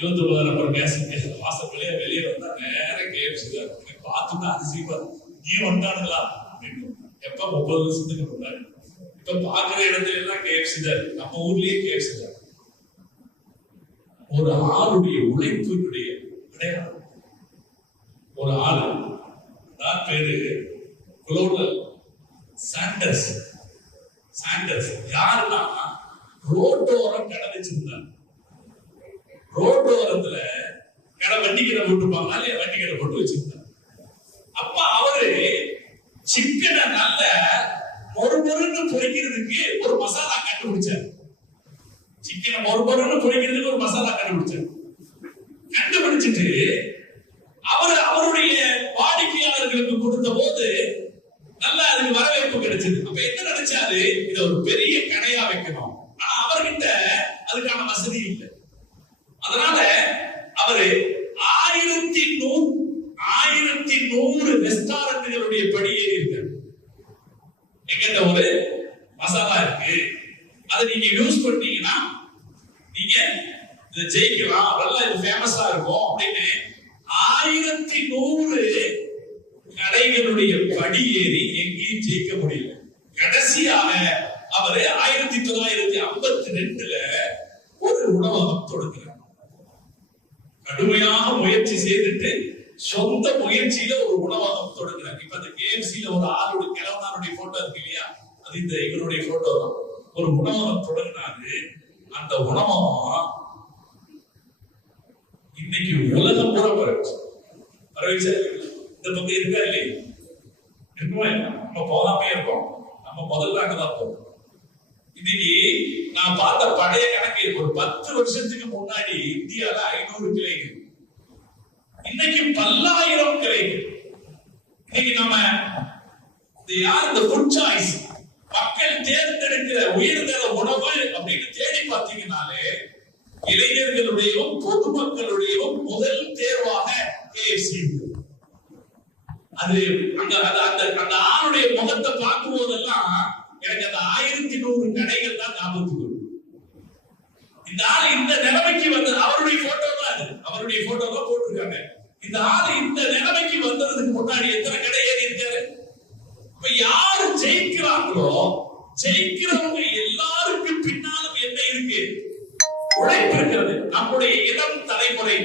79 நம்பர் கேஸ் வாசல் வெளியே வந்தா நேரம் KFC தான். பார்த்துட்டு அதிசயமா நீ வந்தானுங்களா அப்படின்னு. எப்ப 30 வருஷத்துக்கு முன்னாடி. இப்ப பாக்குற இடத்துல எல்லாம் KFC தான். நம்ம ஊர்லயே KFC தான். ஒரு ஆளுடைய உழைப்பினுடைய அடையாளம். ஒரு ஆளு தான் பேரு குளோபல் சாண்டர்ஸ். சாண்டர்ஸ் யாருன்னா ரோட்டோரம் கடை வச்சிருந்தார். ரோட்டோரத்துல கடை வண்டி கடை போட்டுப்பாங்க இல்லையா, வண்டி கடை போட்டு வச்சிருந்தார். அப்ப அவரு சிக்கனை நல்ல மொறுமொறுன்னு பொரிக்கிறதுக்கு ஒரு மசாலா கண்டுபிடிச்சார். சிக்கனை மொறுமொறுன்னு பொரிக்கிறதுக்கு ஒரு மசாலா கண்டுபிடிச்சார். கண்டுபிடிச்சிட்டு அவருடைய வாடிக்கையாளர்களுக்கு கொடுத்த போது நல்ல அதுக்கு வரவேற்பு கிடைச்சது. அப்ப என்ன நினைச்சாரு, இத ஒரு பெரிய கடையா வைக்கணும். ஆனா அவர்கிட்ட அதுக்கான வசதி இல்லை. அதனால அவரு 1100 ரெஸ்டாரண்ட்களுடைய படி ஏறி இருக்காரு. எங்கிட்ட ஒரு மசாலா இருக்கு, அதை நீங்க யூஸ் பண்ணீங்கன்னா நீங்க இதை ஜெயிக்கலாம், அதெல்லாம் இது ஃபேமஸா இருக்கும் அப்படின்னு 1100 கடைகளுடைய படி ஏறி எங்கேயும் ஜெயிக்க முடியல. கடைசியாக அவரு 1952 ஒரு உணவகம் தொடங்குறார். கடுமையாக முயற்சி செய்துட்டு சொந்த முயற்சியில ஒரு உணவகம் தொடங்குறாங்க. இப்ப அந்த KFCல ஒரு ஆளுடைய கிழவனாருடைய போட்டோ இருக்கு இல்லையா, அது இந்த இவருடைய போட்டோ தான். ஒரு உணவகம் தொடங்கினாரு. அந்த உணவகம் இன்னைக்கு உலகம் பூரா பரவிச்சு. இந்த பக்கம் இருக்கா இல்லையா? இருக்குமா? நம்ம போகாமே இருக்கோம். நம்ம முதல்ல அங்கதான் போறோம். இன்னைக்கு நான் பார்த்த பழைய கணக்கு ஒரு 10 வருஷத்துக்கு முன்னாடி இந்தியால 500 கிளைகள், இன்னைக்கு 10,000 கிளைகள். இன்னைக்கு நம்ம இந்த ஃபுட் சாய்ஸ் மக்கள் தேர்ந்தெடுக்கிற உயர்தர உணவு அப்படின்னு தேடி பார்த்தீங்கன்னாலே இளைஞர்களுடையவும் பொதுமக்களுடையவும் முதல் தேர்வாக KFC. அது அந்த ஆணுடைய முகத்தை பார்க்கும் போதெல்லாம் எனக்கு அந்த 1100 கடைகள் தான் ஞாபகத்துக்கு வரும். இந்த ஆள் இந்த நிலைமைக்கு வந்து அவருடைய போட்டோ தான் அது, அவருடைய போட்டோ தான் போட்டிருக்காங்க. இந்த ஆள் இந்த நிலைமைக்கு வந்ததுக்கு முன்னாடி எத்தனை கடை ஏறி இருக்காரு? இப்ப யாரு ஜெயிக்கிறாங்களோ ஜெயிக்கிறவங்க எல்லாருக்கும் பின்னாலும் என்ன இருக்கு? உழைப்பு இருக்கிறது. நம்முடைய இளம் தலைமுறை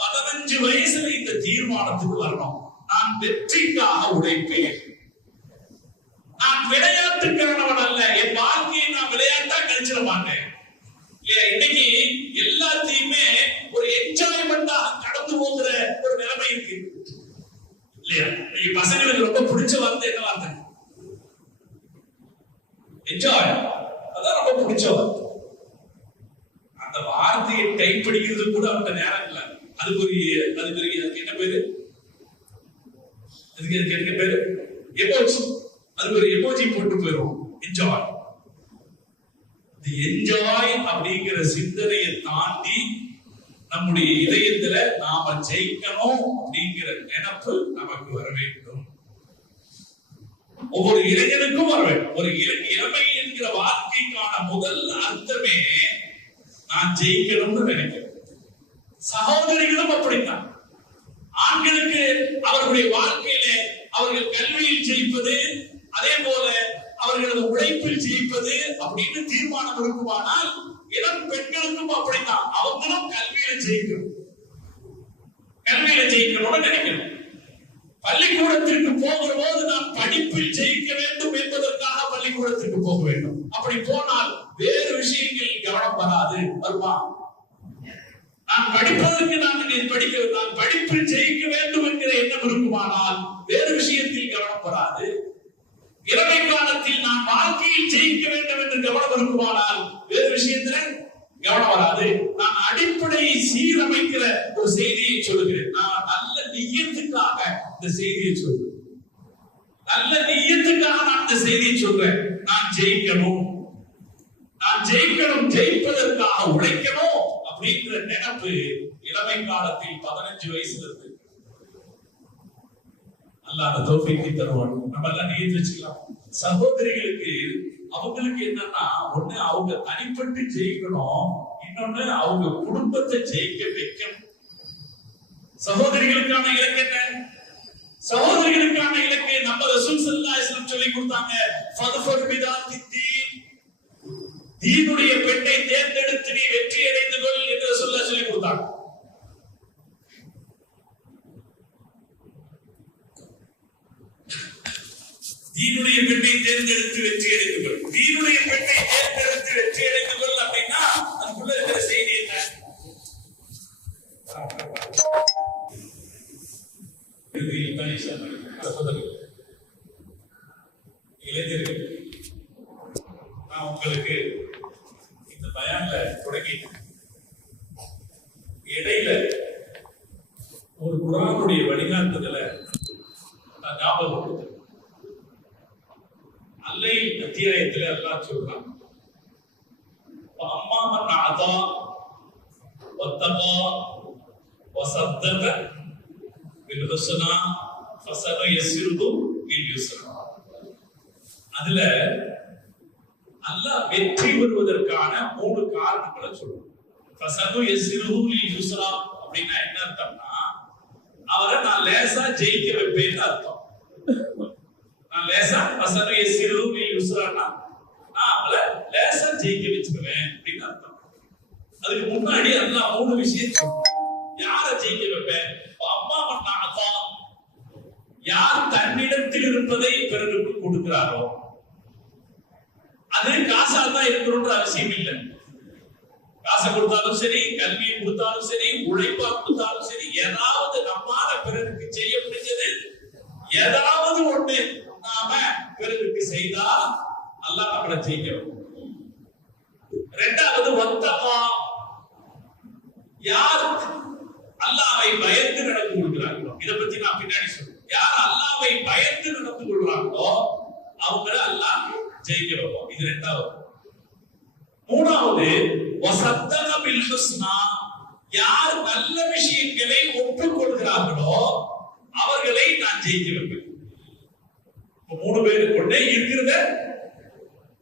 15 வயசுல இந்த தீர்மானத்துக்கு வரணும். நான் நான் வெற்றிக்காக உழைப்பேன். நான் விளையாட்டுக்கானவன் அல்ல. என் வாழ்க்கையை நான் விளையாட்டா கழிச்சிட மாட்டேன். இன்னைக்கு எல்லாத்தையுமே ஒரு என்ஜாய்மெண்டாக கடந்து போகிற ஒரு நிலைமை இருக்கு இல்லையா? இன்னைக்கு பசங்களுக்கு ரொம்ப பிடிச்ச வார்த்தை என்ன வார்த்தை? என்ஜாய். அதான் ரொம்ப பிடிச்ச வார்த்தை. அந்த வார்த்தையை டைப் படிக்கிறது கூட அவன்கிட்ட நேரம் இல்லை. அதுக்கு என்ன பேரு? அதுக்கு என்ன பேரு? எமோஜி. அதுக்கு ஒரு எமோஜி போட்டு போயிடும். என்ஜாய். என்ஜாய் அப்படிங்கிற சிந்தனையை தாண்டி நம்முடைய இதயத்துல நாம ஜெயிக்கணும் அப்படிங்கிற நினைப்பு நமக்கு வர வேண்டும். ஒவ்வொரு இளைஞனுக்கும் வர வேண்டும். ஒரு இளமை என்கிற வார்த்தைக்கான முதல் அர்த்தமே நான் ஜெயிக்கணும்னு நினைக்கிறேன். சகோதரிகளும் அப்படித்தான். ஆண்களுக்கு அவர்களுடைய வாழ்க்கையில அவர்கள் கல்வியில் ஜெயிப்பது, அதே போல அவர்களது உழைப்பில் ஜெயிப்பது அப்படின்னு தீர்மானம் இருக்குமானால் இளம் பெண்களுக்கும் அப்படித்தான். அவங்களும் கல்வியில ஜெயிக்கணும், கல்வியில ஜெயிக்கணும்னு நினைக்கணும். பள்ளிக்கூடத்திற்கு போகிற போது நான் படிப்பில் ஜெயிக்க வேண்டும் என்பதற்காக பள்ளிக்கூடத்திற்கு போக வேண்டும். அப்படி போனால் வேறு விஷயங்களில் கவனம் வராது. வருமா? நான் படிப்பதற்கு நான் படிப்பில் ஜெயிக்க வேண்டும் என்கிற எண்ணம் இருக்குமானால் வேறு விஷயத்தில் கவனம் வராது. இளமை காலத்தில் நான் வாழ்க்கையில் ஜெயிக்க வேண்டும் என்று கவனம் இருக்குமானால் வேறு விஷயத்தில் கவனம் வராது. நான் அடிப்படையை சீரமைக்கிற ஒரு செய்தியை சொல்லுகிறேன். நான் நல்ல நியத்துக்காக இந்த செய்தியை சொல்றேன். நல்ல நியத்துக்காக நான் இந்த செய்தியை சொல்றேன். நான் ஜெயிக்கணும், ஜெயிப்பதற்காக உழைக்கணும் அப்படிங்கிற நினைப்பு இளமை காலத்தில் 15 வயசுல இருக்கு. அல்லாஹ் தௌஃபீக் தருவான். நம்ம எல்லாம் நியத்து வச்சுக்கலாம். சகோதரிகளுக்கு அவங்களுக்கு என்னன்னா, ஒண்ணு அவங்க தனிப்பட்டு ஜெயிக்கணும், இன்னொன்னு அவங்க குடும்பத்தை ஜெயிக்க வைக்கணும். சகோதரிகளுக்கான இலக்கு என்ன? சகோதரிகளுக்கான இலக்கு நம்ம ரசூல் ஸல்லல்லாஹு அலைஹி வஸல்லம் சொல்லி கொடுத்தாங்க. ஃபத்ஃபர் பிதாத்தி தீன், தீனுடைய பெண்ணை தேர்ந்தெடுத்து நீ வெற்றி அடைந்து கொள் என்று ரசூலுல்லாஹ் சொல்லி கொடுத்தாங்க. தீனுடைய பெண்ணை தேர்ந்தெடுத்து வெற்றி அடைந்து கொள். தீனுடைய பெண்ணை தேர்ந்தெடுத்து வெற்றி அடைந்து கொள் அப்படின்னா அதுக்குள்ள இருக்கிற செய்தி என்ன? இளைஞர்கள், நான் உங்களுக்கு இந்த பயான்ல தொடங்கிட்டேன். இடையில ஒரு குர்ஆனுடைய வழிகாட்டுதலை நான் ஞாபகம் கொடுத்தேன். அல்லை அத்தியாயத்துல அல்லாஹ் சொல்றான், அம்மா மன் அதா வத்தகா வஸத்தக பில் ஹுஸ்னா ஃபஸனுயஸ்ஸிருஹு லில் யுஸ்ரா. அதுல அல்லாஹ் வெற்றி பெறுவதற்கான 3 காரணங்களை சொல்றான். ஃபஸனுயஸ்ஸிருஹு லில் யுஸ்ரா அப்படின்னா என்ன அர்த்தம்னா, அவரை நான் லேசா ஜெயிக்க வைப்பேன்னு அர்த்தம். லேசா ஃபஸனுயஸ்ஸிருஹு லில் யுஸ்ரானா நான் அவளை லேசா ஜெயிக்க வச்சுக்குவேன் அப்படின்னு அர்த்தம். அதுக்கு முன்னாடி அல்லாஹ் 3 விஷயம் சொல்றான். யாரை ஜெயிக்க வைப்பேன்? அம்மா மன் அதா, யார் தன்னிடத்தில் இருப்பதை பிறருக்கு கொடுக்கிறாரோ. அது காசா தான் இருக்கணும்ன்ற அவசியம் இல்லை. காசை கொடுத்தாலும் சரி, கல்வியை கொடுத்தாலும் சரி, உழைப்பா கொடுத்தாலும் சரி, ஏதாவது நம்மால பிறருக்கு செய்ய முடிஞ்சது ஏதாவது ஒண்ணு நாம பிறருக்கு செய்தா அல்லாஹ் நம்மளை ஜெயிக்கிறோம். இரண்டாவது வத்தகா, யார் அல்லாஹ்வை பயந்து நடந்து கொள்கிறார்களோ. இதை பத்தி நான் பின்னாடி சொல்றேன். யார் அல்லாஹ்வை பயந்து நடந்து கொள்றாங்களோ அவங்கள அல்லாஹ் ஜெயிக்க வைப்பான். இது இரண்டாவது. மூணாவது வஸத்தக பில் ஹுஸ்னா, யார் நல்ல விஷயங்களை ஒப்புக்கொள்கிறார்களோ அவர்களை நான் ஜெயிக்க வைப்பேன். 3 பேர். ஒண்ணே இருக்கிறத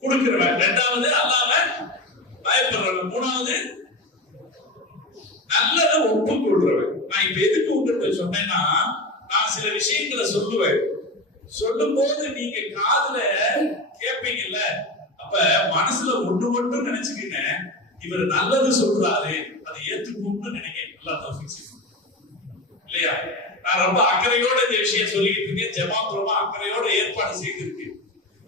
கொடுக்கிறவன், இரண்டாவது அல்லாஹ்வை பயப்படுறவன், மூணாவது நல்லதை ஒப்புக்கொள்றவன். நான் இப்ப எதுக்கு உங்கள்கிட்ட சொன்னேன்னா, நான் சில விஷயங்களை சொல்லுவேன். சொல்லும் போது நீங்க காதுல கேட்பீங்கல்ல, அப்ப மனசுல ஒண்ணு நினைச்சுக்கிங்க, இவர் நல்லது சொல்றாரு, அதை ஏற்றுக்கணும்னு நினைக்க. நல்லா தௌஃபீக் இல்லையா? நான் ரொம்ப அக்கறையோட இந்த விஷயம் சொல்லிட்டு இருக்கேன். ஜமாத் ரொம்ப அக்கறையோட ஏற்பாடு செய்திருக்கு.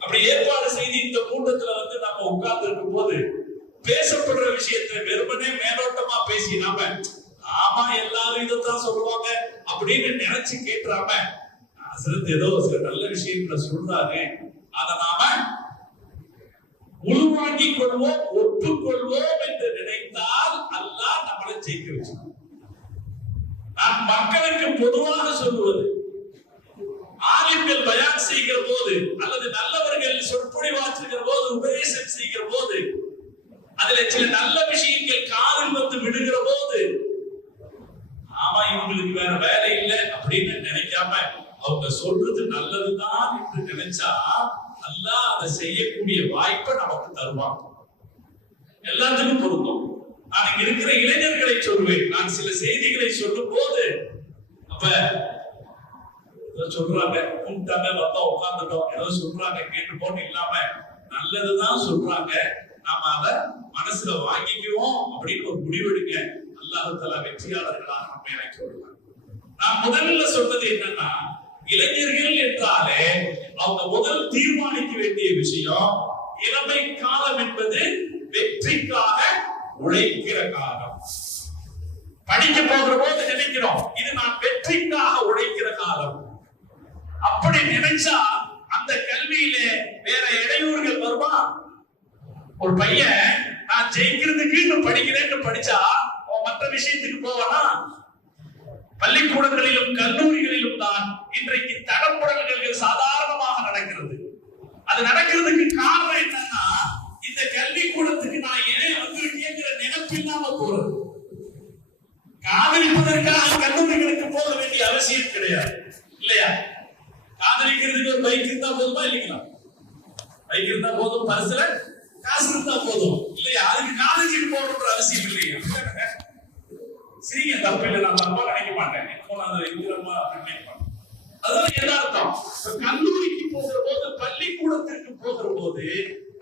அப்படி ஏற்பாடு செய்து இந்த கூட்டத்துல நம்ம உட்கார்ந்து இருக்கும் போது பேசப்படுற விஷயத்தை வெறுமனே மேலோட்டமா பேசி நாம ஆமா எல்லாரும் இதைத்தான் சொல்லுவாங்க அப்படின்னு நினைச்சு கேட்டுறாம ஹஸ்ரத் ஏதோ சில நல்ல விஷயங்களை சொல்றாங்க, அதை நாம உள்வாங்கிக் கொள்வோம், ஒப்புக்கொள்வோம் என்று நினைத்தால் அல்லாஹ் நம்மளை ஜெயிக்க வச்சிருக்கோம். நான் மக்களுக்கு பொதுவாக சொல்லுவது, ஆலிம்கள் பயான் செய்கிற போது அல்லது நல்லவர்கள் சொற்பொழிவாற்றுகிற போது உபதேசம் செய்கிற போது அதுல சில நல்ல விஷயங்கள் காதில் விடுகிற போது ஆமா இவங்களுக்கு வேற வேலை இல்லை அப்படின்னு நினைக்காம அவங்க சொல்றது நல்லதுதான் என்று நினைச்சா அல்லாஹ் அதை செய்யக்கூடிய வாய்ப்பை நமக்கு தருவாங்க. எல்லாத்துக்கும் பொருந்தும். நான் இங்க இருக்கிற இளைஞர்களை சொல்வேன். நான் சில செய்திகளை சொல்லும் போது அப்ப சொல்றாங்க, கூப்பிட்டாங்க, வந்தா உட்கார்ந்துட்டோம், ஏதோ சொல்றாங்க கேட்டு போட்டு இல்லாம நல்லதுதான் சொல்றாங்க, நாம அதை மனசுல வாங்கிக்குவோம் அப்படின்னு ஒரு முடிவெடுங்க. அல்லாஹ் தஆலா வெற்றியாளர்களாக நம்மை ஆக்கி விடுவார். நான் முதல்ல சொன்னது என்னன்னா, இளைஞர்கள் என்றாலே அவங்க முதல் தீர்மானிக்க வேண்டிய விஷயம், இளமை காலம் என்பது வெற்றிக்காக உழைக்கிற காலம். படிக்க போகிற போது நினைக்கிறோம் இது நான் வெற்றிக்காக உழைக்கிற காலம். அப்படி நினைச்சா அந்த கல்வியிலே வேற இடையூறுகள் வருமா? ஒரு பையன் நான் ஜெயிக்கிறதுக்கு இன்னும் படிக்கிறேன்னு படிச்சா மற்ற விஷயத்துக்கு போவானா? பள்ளிக்கூடங்களிலும் கல்லூரிகளிலும் தான் இன்றைக்கு தடப்புடல்கள் சாதாரணமாக நடக்கிறது. அது நடக்கிறதுக்கு காரணம் என்னன்னா, இந்த கல்வி கூடத்துக்கு நான் ஏன் வந்திருக்கேங்கிற நினைப்பு இல்லாம போறது. காதலிப்பதற்காக கல்லூரிகளுக்கு போக வேண்டிய அவசியம் கிடையாது, இல்லையா? காதலிக்கிறதுக்கு ஒரு பைக் இருந்தா போதுமா இல்லைங்களா? பைக் இருந்தா போதும், பரிசுல காசு இருந்தா போதும், இல்லையா? அதுக்கு காலேஜுக்கு போகணுன்ற அவசியம் இல்லையா? சரிங்க, தப்பு இல்லை, நான் தப்பா நினைக்க மாட்டேன். அதுதான் எதார்த்தம். கல்லூரிக்கு போகிற போது, பள்ளிக்கூடத்திற்கு போகிற போது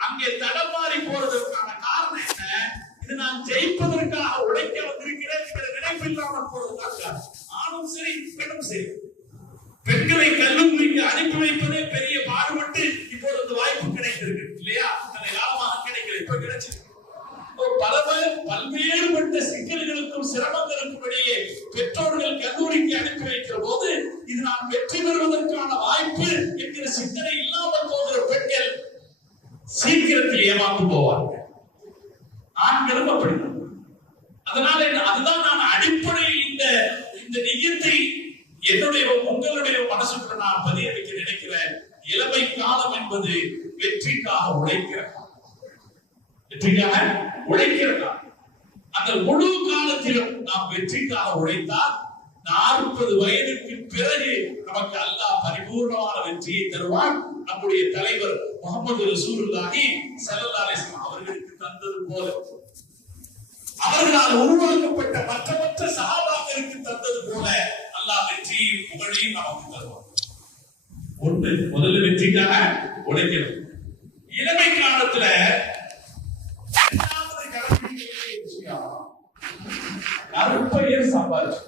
அங்கே தடமாறி போறதற்கான காரணம் என்ன? இது நான் ஜெயிப்பதற்காக உழைக்க வந்திருக்கிறேன் நினைப்பு இல்லாமல் போறதுதான். ஆணும் சரி பெண்ணும் சரி. பெண்களை கல்லூரிக்கு அனுப்பி வைப்பதே பெரிய பாடுபட்டு இப்போது அந்த வாய்ப்பு கிடைத்திருக்கு, இல்லையா? அந்த காலமாக கிடைக்கல, இப்ப கிடைச்சிருக்கு. பல்வேறுபட்ட சிக்கல்களுக்கும் சிரமங்களுக்கும் இடையே பெற்றோர்கள் கல்லூரிக்கு அனுப்பி வைக்கிற போது இது நான் வெற்றி பெறுவதற்கான வாய்ப்பு என்கிற சிந்தனை இல்லாமல் போகிற பெண்கள் சீக்கிரத்தில் ஏமாந்து போவார்கள். ஆண்களும் அப்படிதான். அதனால அதுதான் நான் அடிப்படையில் இந்த நியத்தை என்னுடைய உங்களுடைய மனசுக்குள்ள நான் பதிய வைக்க நினைக்கிறேன். இளமை காலம் என்பது வெற்றிக்காக உழைக்கிற அந்த முழு காலத்திலும் நாம் வெற்றிக்காக உழைத்தால் 40 வயதுக்கு பிறகு நமக்கு அல்லாஹ் பரிபூர்ணமான வெற்றியை தருவான். நம்முடைய தலைவர் முஹம்மது ரசூலுல்லாஹி ஸல்லல்லாஹு அலைஹி வஸல்லம் அவர்களுக்கு தந்தது போல, அவர்களால் உருவாக்கப்பட்ட மற்ற சஹாபாக்களுக்கு தந்தது போல அல்லாஹ் வெற்றியையும் புகழையும் நமக்கு தருவான். ஒன்று, முதல்ல வெற்றிக்காக உழைக்கணும். இளமை காலத்துல நற்பெயர் சம்பாதிச்சு,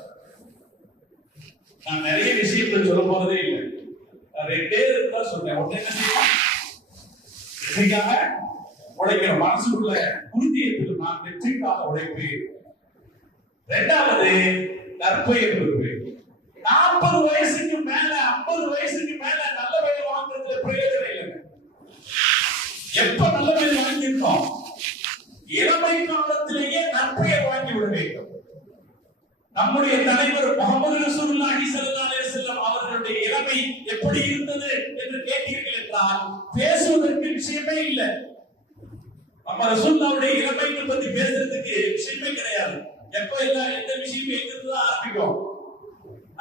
நான் நிறைய விஷயத்தை சொல்ல போறதே இல்லை, ரெண்டே தான் சொல்றேன். ஒண்ணு என்ன செய்யணும்? வெற்றிக்காக உழைக்கிற மனசுக்குள்ள உறுதியத்தில் நான் வெற்றிக்காக உழைப்பேன். இரண்டாவது நற்பெயர் பெறுவேன். 40 வயசுக்கு மேல 50 வயசுக்கு மேல நல்ல பெயர் வாங்குறதுல பிரயோஜனம் இல்லைங்க. எப்ப நல்ல பெயர் வாங்கியிருக்கோம்? இளமை காலத்திலேயே நற்பெயர் வாங்கி விட வேண்டும். நம்முடைய தலைவர் முஹம்மது ரசூலுல்லாஹி ஸல்லல்லாஹு அலைஹி வஸல்லம் அவர்களுடைய இளமை எப்படி இருந்தது என்று கேட்டீர்கள் என்றால் பேசுவதற்கு விஷயமே இல்லை. நம்ம ரசூலுல்லாஹுடைய இளமை பத்தி பேசுறதுக்கு விஷயமே கிடையாது. எப்ப எல்லாம் எந்த விஷயம் எங்கிருந்து தான் ஆரம்பிக்கும்?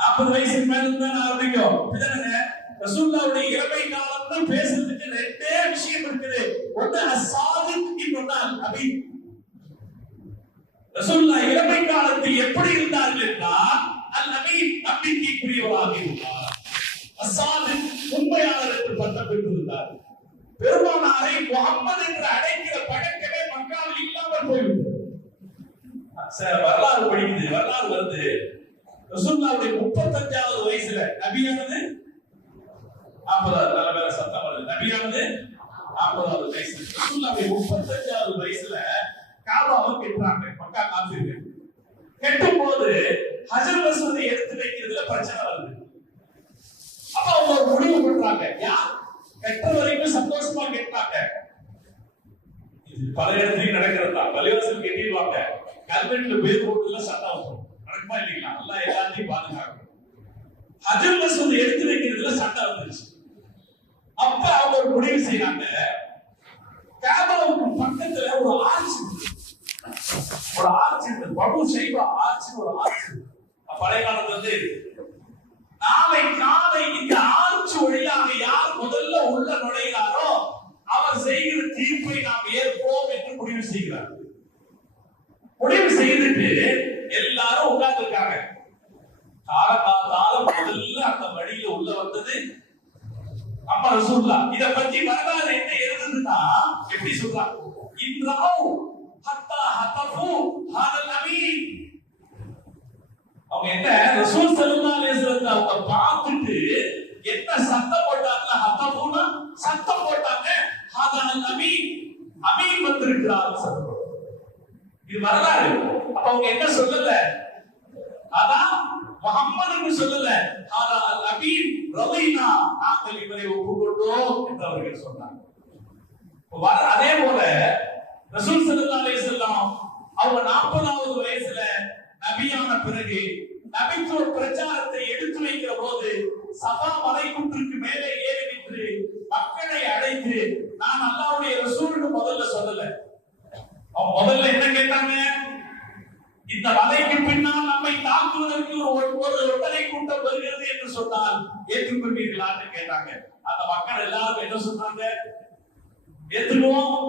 40 வயசுக்கு மேல தான் ஆரம்பிக்கும். இதுதானே ரசூலுல்லாஹுடைய இளமை காலத்துல பேசுறதுக்கு ரெண்டே விஷயம் இருக்குது. ஒன்று அஸ்ஸாதிக், இன்னொன்று அல்-அமீன். ரசூலுல்லாஹ் இளமை காலத்தில் எப்படி இருந்தார்கள் என்றால் அல்-அமீன், நம்பிக்கைக்குரியவராக இருந்தார். அஸ்ஸாதிக், உண்மையாளர் என்று பட்டம் பெற்றிருந்தார். பெருமானாரை முஹம்மது என்று அழைக்கிற பழக்கமே மக்காவில் இல்லாமல் போய்விட்டது. வரலாறு படிக்குது, வரலாறு வருது. ரசூலுல்லாஹ்வுடைய 35வது வயசுல நபியானது 40வது, நல்ல வேளை சத்தம் வருது, நபியானது 40வது வயசுல, ரசூலுல்லாஹ்வுடைய 35வது வயசுல காபாவை கட்டுறாங்க. மக்கா காஃபிர்கள் கட்டும் போது ஹஜர் அஸ்வதை எடுத்து வைக்கிறதுல பிரச்சனை வருது. அப்ப அவங்க ஒரு முடிவு பண்றாங்க, யார் கட்டுற வரைக்கும் சந்தோஷமா கேட்டாங்க. இது பல இடத்துலயும் நடக்கிறது தான். பள்ளிவாசல் கட்டிடுவாங்க, கல்வெட்டுல பேர் போட்டுல சட்டம் வரும், நடக்குமா இல்லைங்களா? எல்லாம் எல்லாத்தையும் பாதுகாக்கும். ஹஜர் அஸ்வதை எடுத்து வைக்கிறதுல சட்டம் வந்துருச்சு. அப்ப அவங்க ஒரு முடிவு செய்யறாங்க, காபாவுக்கு பக்கத்துல ஒரு ஆர்ச், ஒரு ஆர்ச், பபு ஷைபா ஆர்ச், ஒரு ஆர்ச் பழைய காலத்துல நாளை காலை இந்த ஆர்ச் வழியாக யார் முதல்ல உள்ள நுழைகிறாரோ அவர் செய்கிற தீர்ப்பை நாம் ஏற்போம் என்று முடிவு செய்கிறார். முடிவு செய்துட்டு எல்லாரும் உட்கார்ந்து இருக்காங்க. காலகாலம் முதல்ல அந்த வழியில உள்ள வந்தது நம்ம ரசூலுல்லாஹ். இத பத்தி வரலாறு என்ன எழுதுதுன்னா எப்படி சொல்றாங்க, இன்றாவ் ஹத்தா ஹதஃபு ஹாதல் அமீன். அவங்க என்ன ரசூல் ஸல்லல்லாஹு அலைஹி வஸல்லம் அவங்க பார்த்துட்டு என்ன சத்தம் போட்டாங்க, ஹதஃபுனா சத்தம் போட்டாங்க, ஹாதல் அமீன், அமீன் வந்திருக்கிறார் சத்தம். இது வரலாறு. அப்ப அவங்க என்ன சொல்லல, அதான் முஹம்மதுன்னு சொல்லல, ஹாதல் அமீன் ரலீனா, நாங்கள் இவரை ஒப்புக்கொண்டோம் என்று அவர்கள் சொன்னாங்க. அதே போல ரசூல் ஸல்லல்லாஹு அலைஹி வஸல்லம் அவங்க 40வது வயசுல நபியான பிறகு நபித்துவ பிரச்சாரத்தை எடுத்து வைக்கிற போது சஃபா மலைக்குன்றுக்கு மேலே ஏறி நின்று மக்களை அழைத்து, நான் அல்லாஹ்வுடைய ரசூல்னு முதல்ல சொல்லல. அவங்க முதல்ல என்ன கேட்டாங்க, இந்த மலைக்கு பின்னால் நம்மை தாக்குவதற்கு ஒரு ஒட்டனை கூட்டம் வருகிறது என்று சொன்னால் ஏற்றுக்கொள்வீர்களான்னு கேட்டாங்க. அந்த மக்கள் எல்லாரும் என்ன சொன்னாங்க, ஏற்றுக்குவோம்.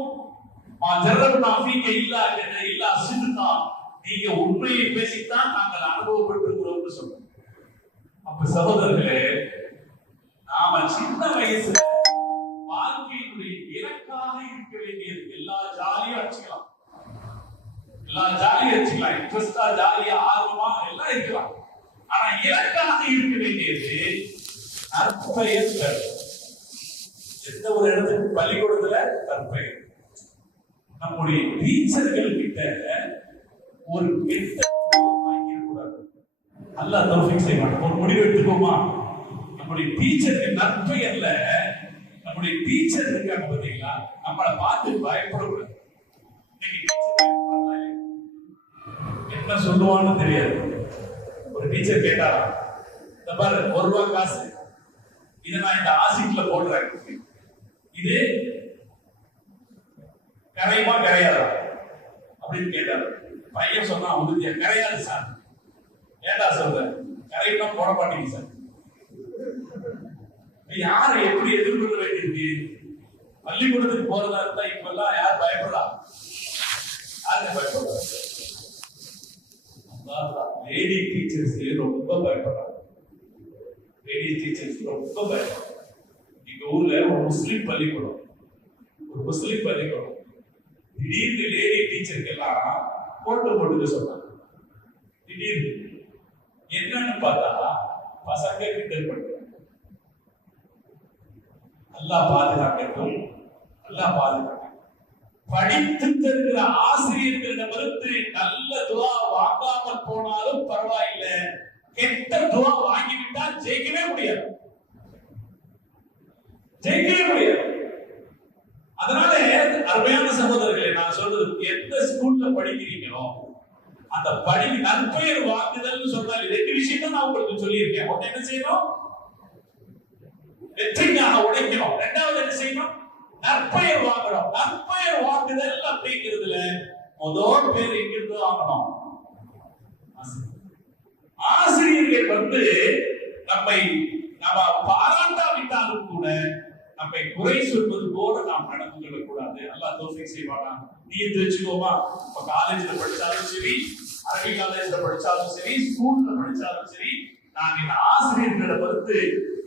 நீங்க உண்மையை பேசித்தான் நாங்கள் அனுபவப்பட்டிருக்கிறோம் சொல்றோம். அப்ப சகோதரர்களே, நாம சின்ன வயசுல வாழ்க்கையினுடைய இலக்காக இருக்க வேண்டியது, எல்லா ஜாலியா அடிச்சுக்கலாம், எல்லா ஜாலியா அடிச்சுக்கலாம், இன்ட்ரெஸ்டா ஜாலியா ஆர்வமா எல்லாம் இருக்கலாம். ஆனா இலக்காக இருக்க வேண்டியது நற்பெயர். எந்த ஒரு இடத்துக்கு பள்ளிக்கூடத்துல நற்பெயர். நம்முடைய டீச்சர்கள் கிட்ட ஒரு கெட்ட வாங்கிடக்கூடாது. அல்லாஹ் தௌஃபீக் செய்வான். ஒரு முடிவு எடுத்துக்கோமா, நம்முடைய டீச்சருக்கு நற்பெயர்ல, நம்முடைய டீச்சர் இருக்காங்க பாத்தீங்களா, நம்மளை பார்த்து பயப்படக்கூடாது. என்ன சொல்லுவான்னு தெரியாது. ஒரு டீச்சர் கேட்டாரா, இந்த பாரு 1 ரூபாய் காசு, இதை நான் இந்த ஆசிட்ல போடுறேன், இது கரையுமா கரையாதா அப்படின்னு கேட்டாரு. பையன் சொன்னா உறுதியா, கரையாது சார். ஏண்டா சொல்ற, கரையெல்லாம் போட மாட்டீங்க சார். யாரை எப்படி எதிர்கொள்ள வேண்டியிருக்கு? பள்ளிக்கூடத்துக்கு போறதா இருந்தா இப்ப எல்லாம் யார் பயப்படா? யாருக்கு பயப்படுறா? லேடி டீச்சர்ஸ் ரொம்ப பயப்படுறாங்க. லேடி டீச்சர்ஸ் ரொம்ப பயப்படுறாங்க. எங்க ஊர்ல ஒரு முஸ்லிம் பள்ளிக்கூடம், திடீர்னு லேடி டீச்சருக்கு எல்லாம் போட்டு சொன்னாங்க. திடீர்னு என்னன்னு பார்த்தா பசங்க கிண்டல் பண்றாங்க. அல்லாஹ் பாதுகாக்கட்டும், அல்லாஹ் பாதுகாக்கட்டும். படித்து தருகிற ஆசிரியர்களிடமிருந்து நல்ல துஆ வாங்காமல் போனாலும் பரவாயில்லை, கெட்ட துஆ வாங்கிவிட்டால் ஜெயிக்கவே முடியாது. அதனால அருமையான சகோதரர்களே, நான் சொல்றது, எந்த ஸ்கூல்ல படிக்கிறீங்களோ அந்த படிப்பு நற்பெயர் வாங்குதல் சொன்னால் 2 விஷயம் தான் நான் உங்களுக்கு சொல்லியிருக்கேன். ஒண்ணு என்ன செய்யணும், வெற்றிக்காக உழைக்கணும். 2வது என்ன செய்யணும், நற்பெயர் வாங்கணும். நற்பெயர் வாங்குதல் அப்படிங்கிறதுல முதல் பேர் எங்கிருந்து வாங்கணும், ஆசிரியர்கள் நம்ம பாராட்டாவிட்டாலும் கூட நம்மை குறை சொல்வது போல நாம் நடந்து கொள்ளக்கூடாது. அல்லாஹ் தௌஃபீக் செய்வானா. நீயத்து வச்சுக்கோமா. இப்ப காலேஜ்ல படிச்சாலும் சரி, அரபி காலேஜ்ல படிச்சாலும் சரி, ஸ்கூல்ல படிச்சாலும் சரி, நான் இந்த ஆசிரியர்களை பொறுத்து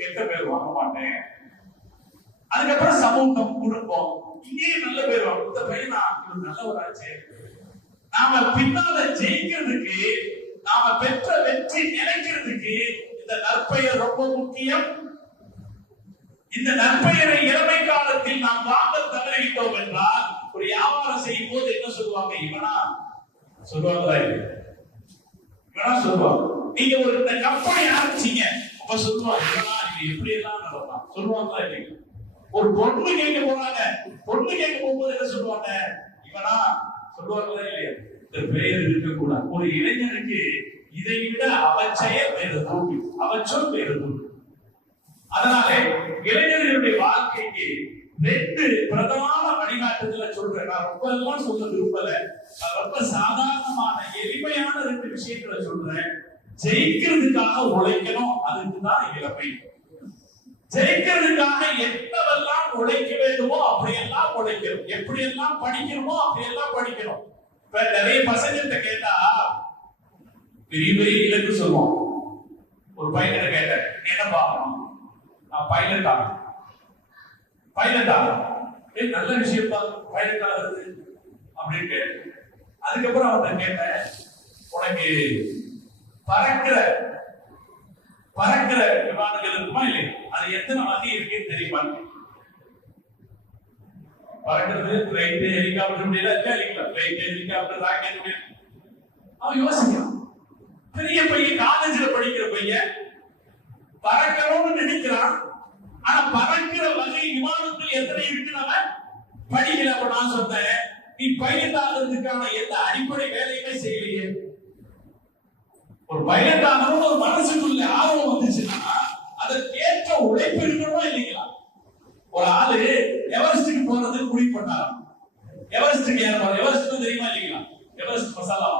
கெட்ட பேர் வாங்க மாட்டேன். அதுக்கப்புறம் சமூகம், குடும்பம், இங்கே நல்ல பேர் வாங்க. இந்த பையனா நல்லவராச்சே, நாம பின்னால ஜெயிக்கிறதுக்கு நாம பெற்ற வெற்றி நினைக்கிறதுக்கு இந்த நற்பெயர் ரொம்ப முக்கியம். இந்த நற்பெயரை இளமை காலத்தில் நாம் வாங்க தவறிவிட்டோம் என்றால், ஒரு வியாபாரம் செய்யும் போது என்ன சொல்லுவாங்க? இவனா சொல்லுவாங்களா? இவனா சொல்லுவாங்க. நீங்க ஒரு இந்த கம்பெனி ஆரம்பிச்சீங்க, அப்ப சொல்லுவாங்க இவனா எப்படி எல்லாம் நடப்பான் சொல்லுவாங்களா இல்லைங்க? ஒரு பொண்ணு கேட்க போறாங்க, பொண்ணு கேட்க போகும்போது என்ன சொல்லுவாங்க? இவனா சொல்லுவாங்களா இல்லையா? இந்த பெயர் இருக்கக்கூடாது. ஒரு இளைஞனுக்கு இதை விட அவச்செய வேறு தூண்டு, அவச்சொல் வேறு தூண்டு. அதனால இளைஞர்களுடைய வாழ்க்கைக்கு 2 பிரதான வழிகாட்டுதல சொல்றேன். நான் ரொம்ப எல்லாம் சொல்ல விரும்பல, நான் ரொம்ப சாதாரணமான எளிமையான 2 விஷயங்களை சொல்றேன். ஜெயிக்கிறதுக்காக உழைக்கணும், அதுக்குதான் இளமை. ஜெயிக்கிறதுக்காக என்னவெல்லாம் உழைக்க வேண்டுமோ அப்படியெல்லாம் உழைக்கணும், எப்படியெல்லாம் படிக்கணுமோ அப்படியெல்லாம் படிக்கணும். இப்ப நிறைய பசங்கிட்ட கேட்டா பெரிய பெரிய இலக்கு சொல்லுவோம். ஒரு பையனை கேட்டேன், என்ன பார்க்கணும்? நான் பைலட் ஆகணும். பைலட் ஆகணும் நல்ல விஷயம் தான், பைலட் ஆகுறது அப்படின்னு கேட்டேன். அதுக்கப்புறம் அவன் கேட்டேன், உனக்கு பறக்கிற விமானங்கள் இருக்குமா இல்லை, அது எத்தனை வகை இருக்குன்னு தெரியுமா? பறக்கிறது பிளைட், ஹெலிகாப்டர் முடியல, பிளைட், ஹெலிகாப்டர், ராக்கெட் முடியல. அவன் யோசிக்கிறான். பெரிய பையன், காலேஜ்ல படிக்கிற பையன் பறக்கணும்னு நினைக்கிறான். ஆனா பறக்கிற வகை விமானத்தில் எத்தனை இருக்குன்னு அவன் படிக்கல. அப்ப நான் சொன்னேன், நீ பைலட் ஆகிறதுக்கான எந்த அடிப்படை வேலையுமே செய்யலையே. ஒரு பைலட் ஆகணும் ஒரு மனசுக்குள்ள ஆர்வம் வந்துச்சுன்னா அதற்கேற்ற உழைப்பு இருக்கணுமா இல்லைங்களா? ஒரு ஆளு எவரெஸ்டுக்கு போறதுக்கு முடிவு பண்ணாராம். எவரெஸ்டுக்கு ஏறுவார். எவரெஸ்ட் தெரியுமா இல்லைங்களா? எவரெஸ்ட் மசாலா,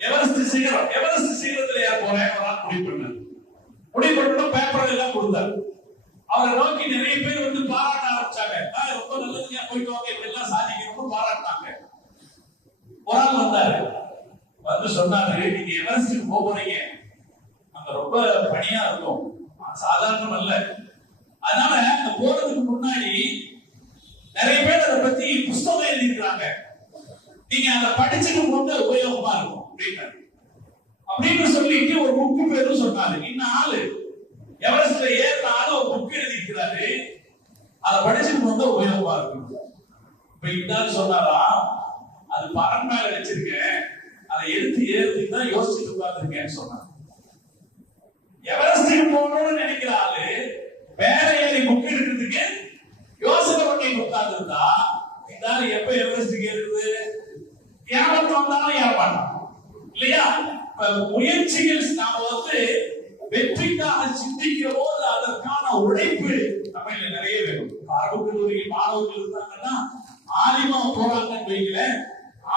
எவரெஸ்ட் சிகரம். எவரெஸ்ட் சிகரத்துல ஏற போறேன் ஒரு ஆள் முடிவு பண்ணார். முடிவு பண்ணணும், பேப்பர் எல்லாம் கொடுத்தாரு. அவரை நோக்கி நிறைய பேர் வந்து பாராட்ட ஆரம்பிச்சாங்க. ரொம்ப நல்லதுங்க, போயிட்டு வாங்க, இப்படி எல்லாம் சாதிக்கணும்னு பாராட்டினாங்க. ஒரு ஆள் வந்தாரு, வந்து சொன்னாரு, நீங்க எவரெஸ்டுக்கு போறீங்க, அங்க ரொம்ப பனியா இருக்கும், சாதாரணம் அல்ல. அதனால அங்க போறதுக்கு முன்னாடி நிறைய பேர் அதை பத்தி புஸ்தகம் எழுதிருக்காங்க, நீங்க அதை படிச்சுட்டு போங்க, உபயோகமா இருக்கும் அப்படின்னு சொல்லிட்டு ஒரு புக்கு பேரும் சொன்னாரு. இன்னும் ஆளு எவரெஸ்ட்ல ஏறினாலும் ஒரு புக் எழுதி இருக்கிறாரு, அதை படிச்சுட்டு போங்க, உபயோகமா இருக்கும். இப்ப இதான் சொன்னாரா, அது பறன் மேல வச்சிருக்கேன், அதை எடுத்து ஏறதுக்கு தான் யோசிச்சுட்டு உட்கார்ந்துருக்கேன்னு சொன்னாங்க. எவரெஸ்டுக்கு போகணும்னு நினைக்கிற ஆளு வேற ஏறி புக் எடுக்கிறதுக்கு யோசனை பண்ணி உட்கார்ந்து இருந்தா, இதால எப்ப எவரெஸ்டுக்கு ஏறுது? ஏமாற்றம் வந்தாலும் ஏறமாட்டான் இல்லையா? முயற்சிகள் நாம வந்து வெற்றிக்காக சிந்திக்கிற போது அதற்கான உழைப்பு நம்ம நிறைய வேணும். அரபு கல்லூரியில் மாணவர்கள் இருந்தாங்கன்னா ஆலிமா போறாங்கன்னு வைக்கல,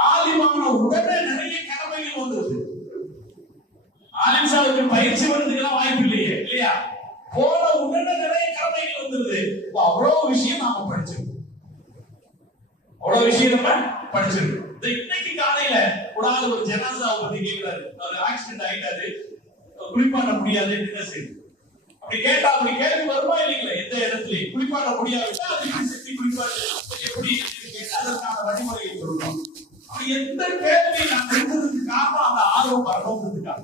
ஆலிமான உடனே நிறைய கடமைகள் வந்துருது. ஆலிம்சாவுக்கு பயிற்சி வர்றதுக்கெல்லாம் வாய்ப்பு இல்லையே இல்லையா? போன உடனே நிறைய கடமைகள் வந்துருது. அவ்வளவு விஷயம் நாம படிச்சிருக்கோம், அவ்வளவு விஷயம் நம்ம படிச்சிருக்கோம். இன்னைக்கு காலையில ஒரு ஜனாசாவை பத்தி கேட்கிறாரு, அவர் ஆக்சிடென்ட் ஆயிட்டாரு, குளிப்பாட்ட முடியாது, என்ன செய்யுது அப்படி கேட்டா, அப்படி கேள்வி வருமா இல்லைங்களா? எந்த இடத்துலயும் குளிப்பாட்ட முடியாவிட்டா அதுக்கு செஞ்சு குளிப்பாட்டு எப்படி அதற்கான வழிமுறையை சொல்றோம். எந்த கேள்வி நான் எடுத்ததுக்கு காரணம் அந்த ஆர்வம் வரணும்ன்றதுக்காக.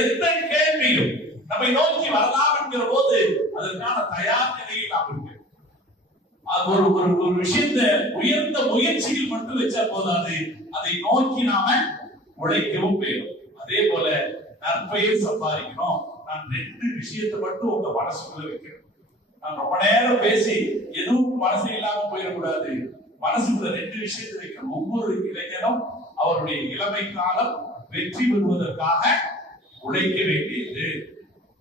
எந்த கேள்வியும் நம்மை நோக்கி வரலாம் என்கிற போது அதற்கான தயார் நிலையில் நாம் இருக்கு. அது ஒரு விஷயத்தை உயர்ந்த முயற்சிகள் மட்டும் வச்சா போதாது, அதை நோக்கி நாம உழைக்கவும் வேணும். அதே போல நற்பெயர் சம்பாதிக்கணும். நான் 2 விஷயத்தை மட்டும் உங்க மனசுக்குள்ள வைக்கணும். நான் ரொம்ப நேரம் பேசி எதுவும் மனசு இல்லாம போயிடக்கூடாது. மனசுக்குள்ள 2 விஷயத்தை வைக்கணும். ஒவ்வொரு இளைஞனும் அவருடைய இளமை காலம் வெற்றி பெறுவதற்காக உழைக்க வேண்டியது.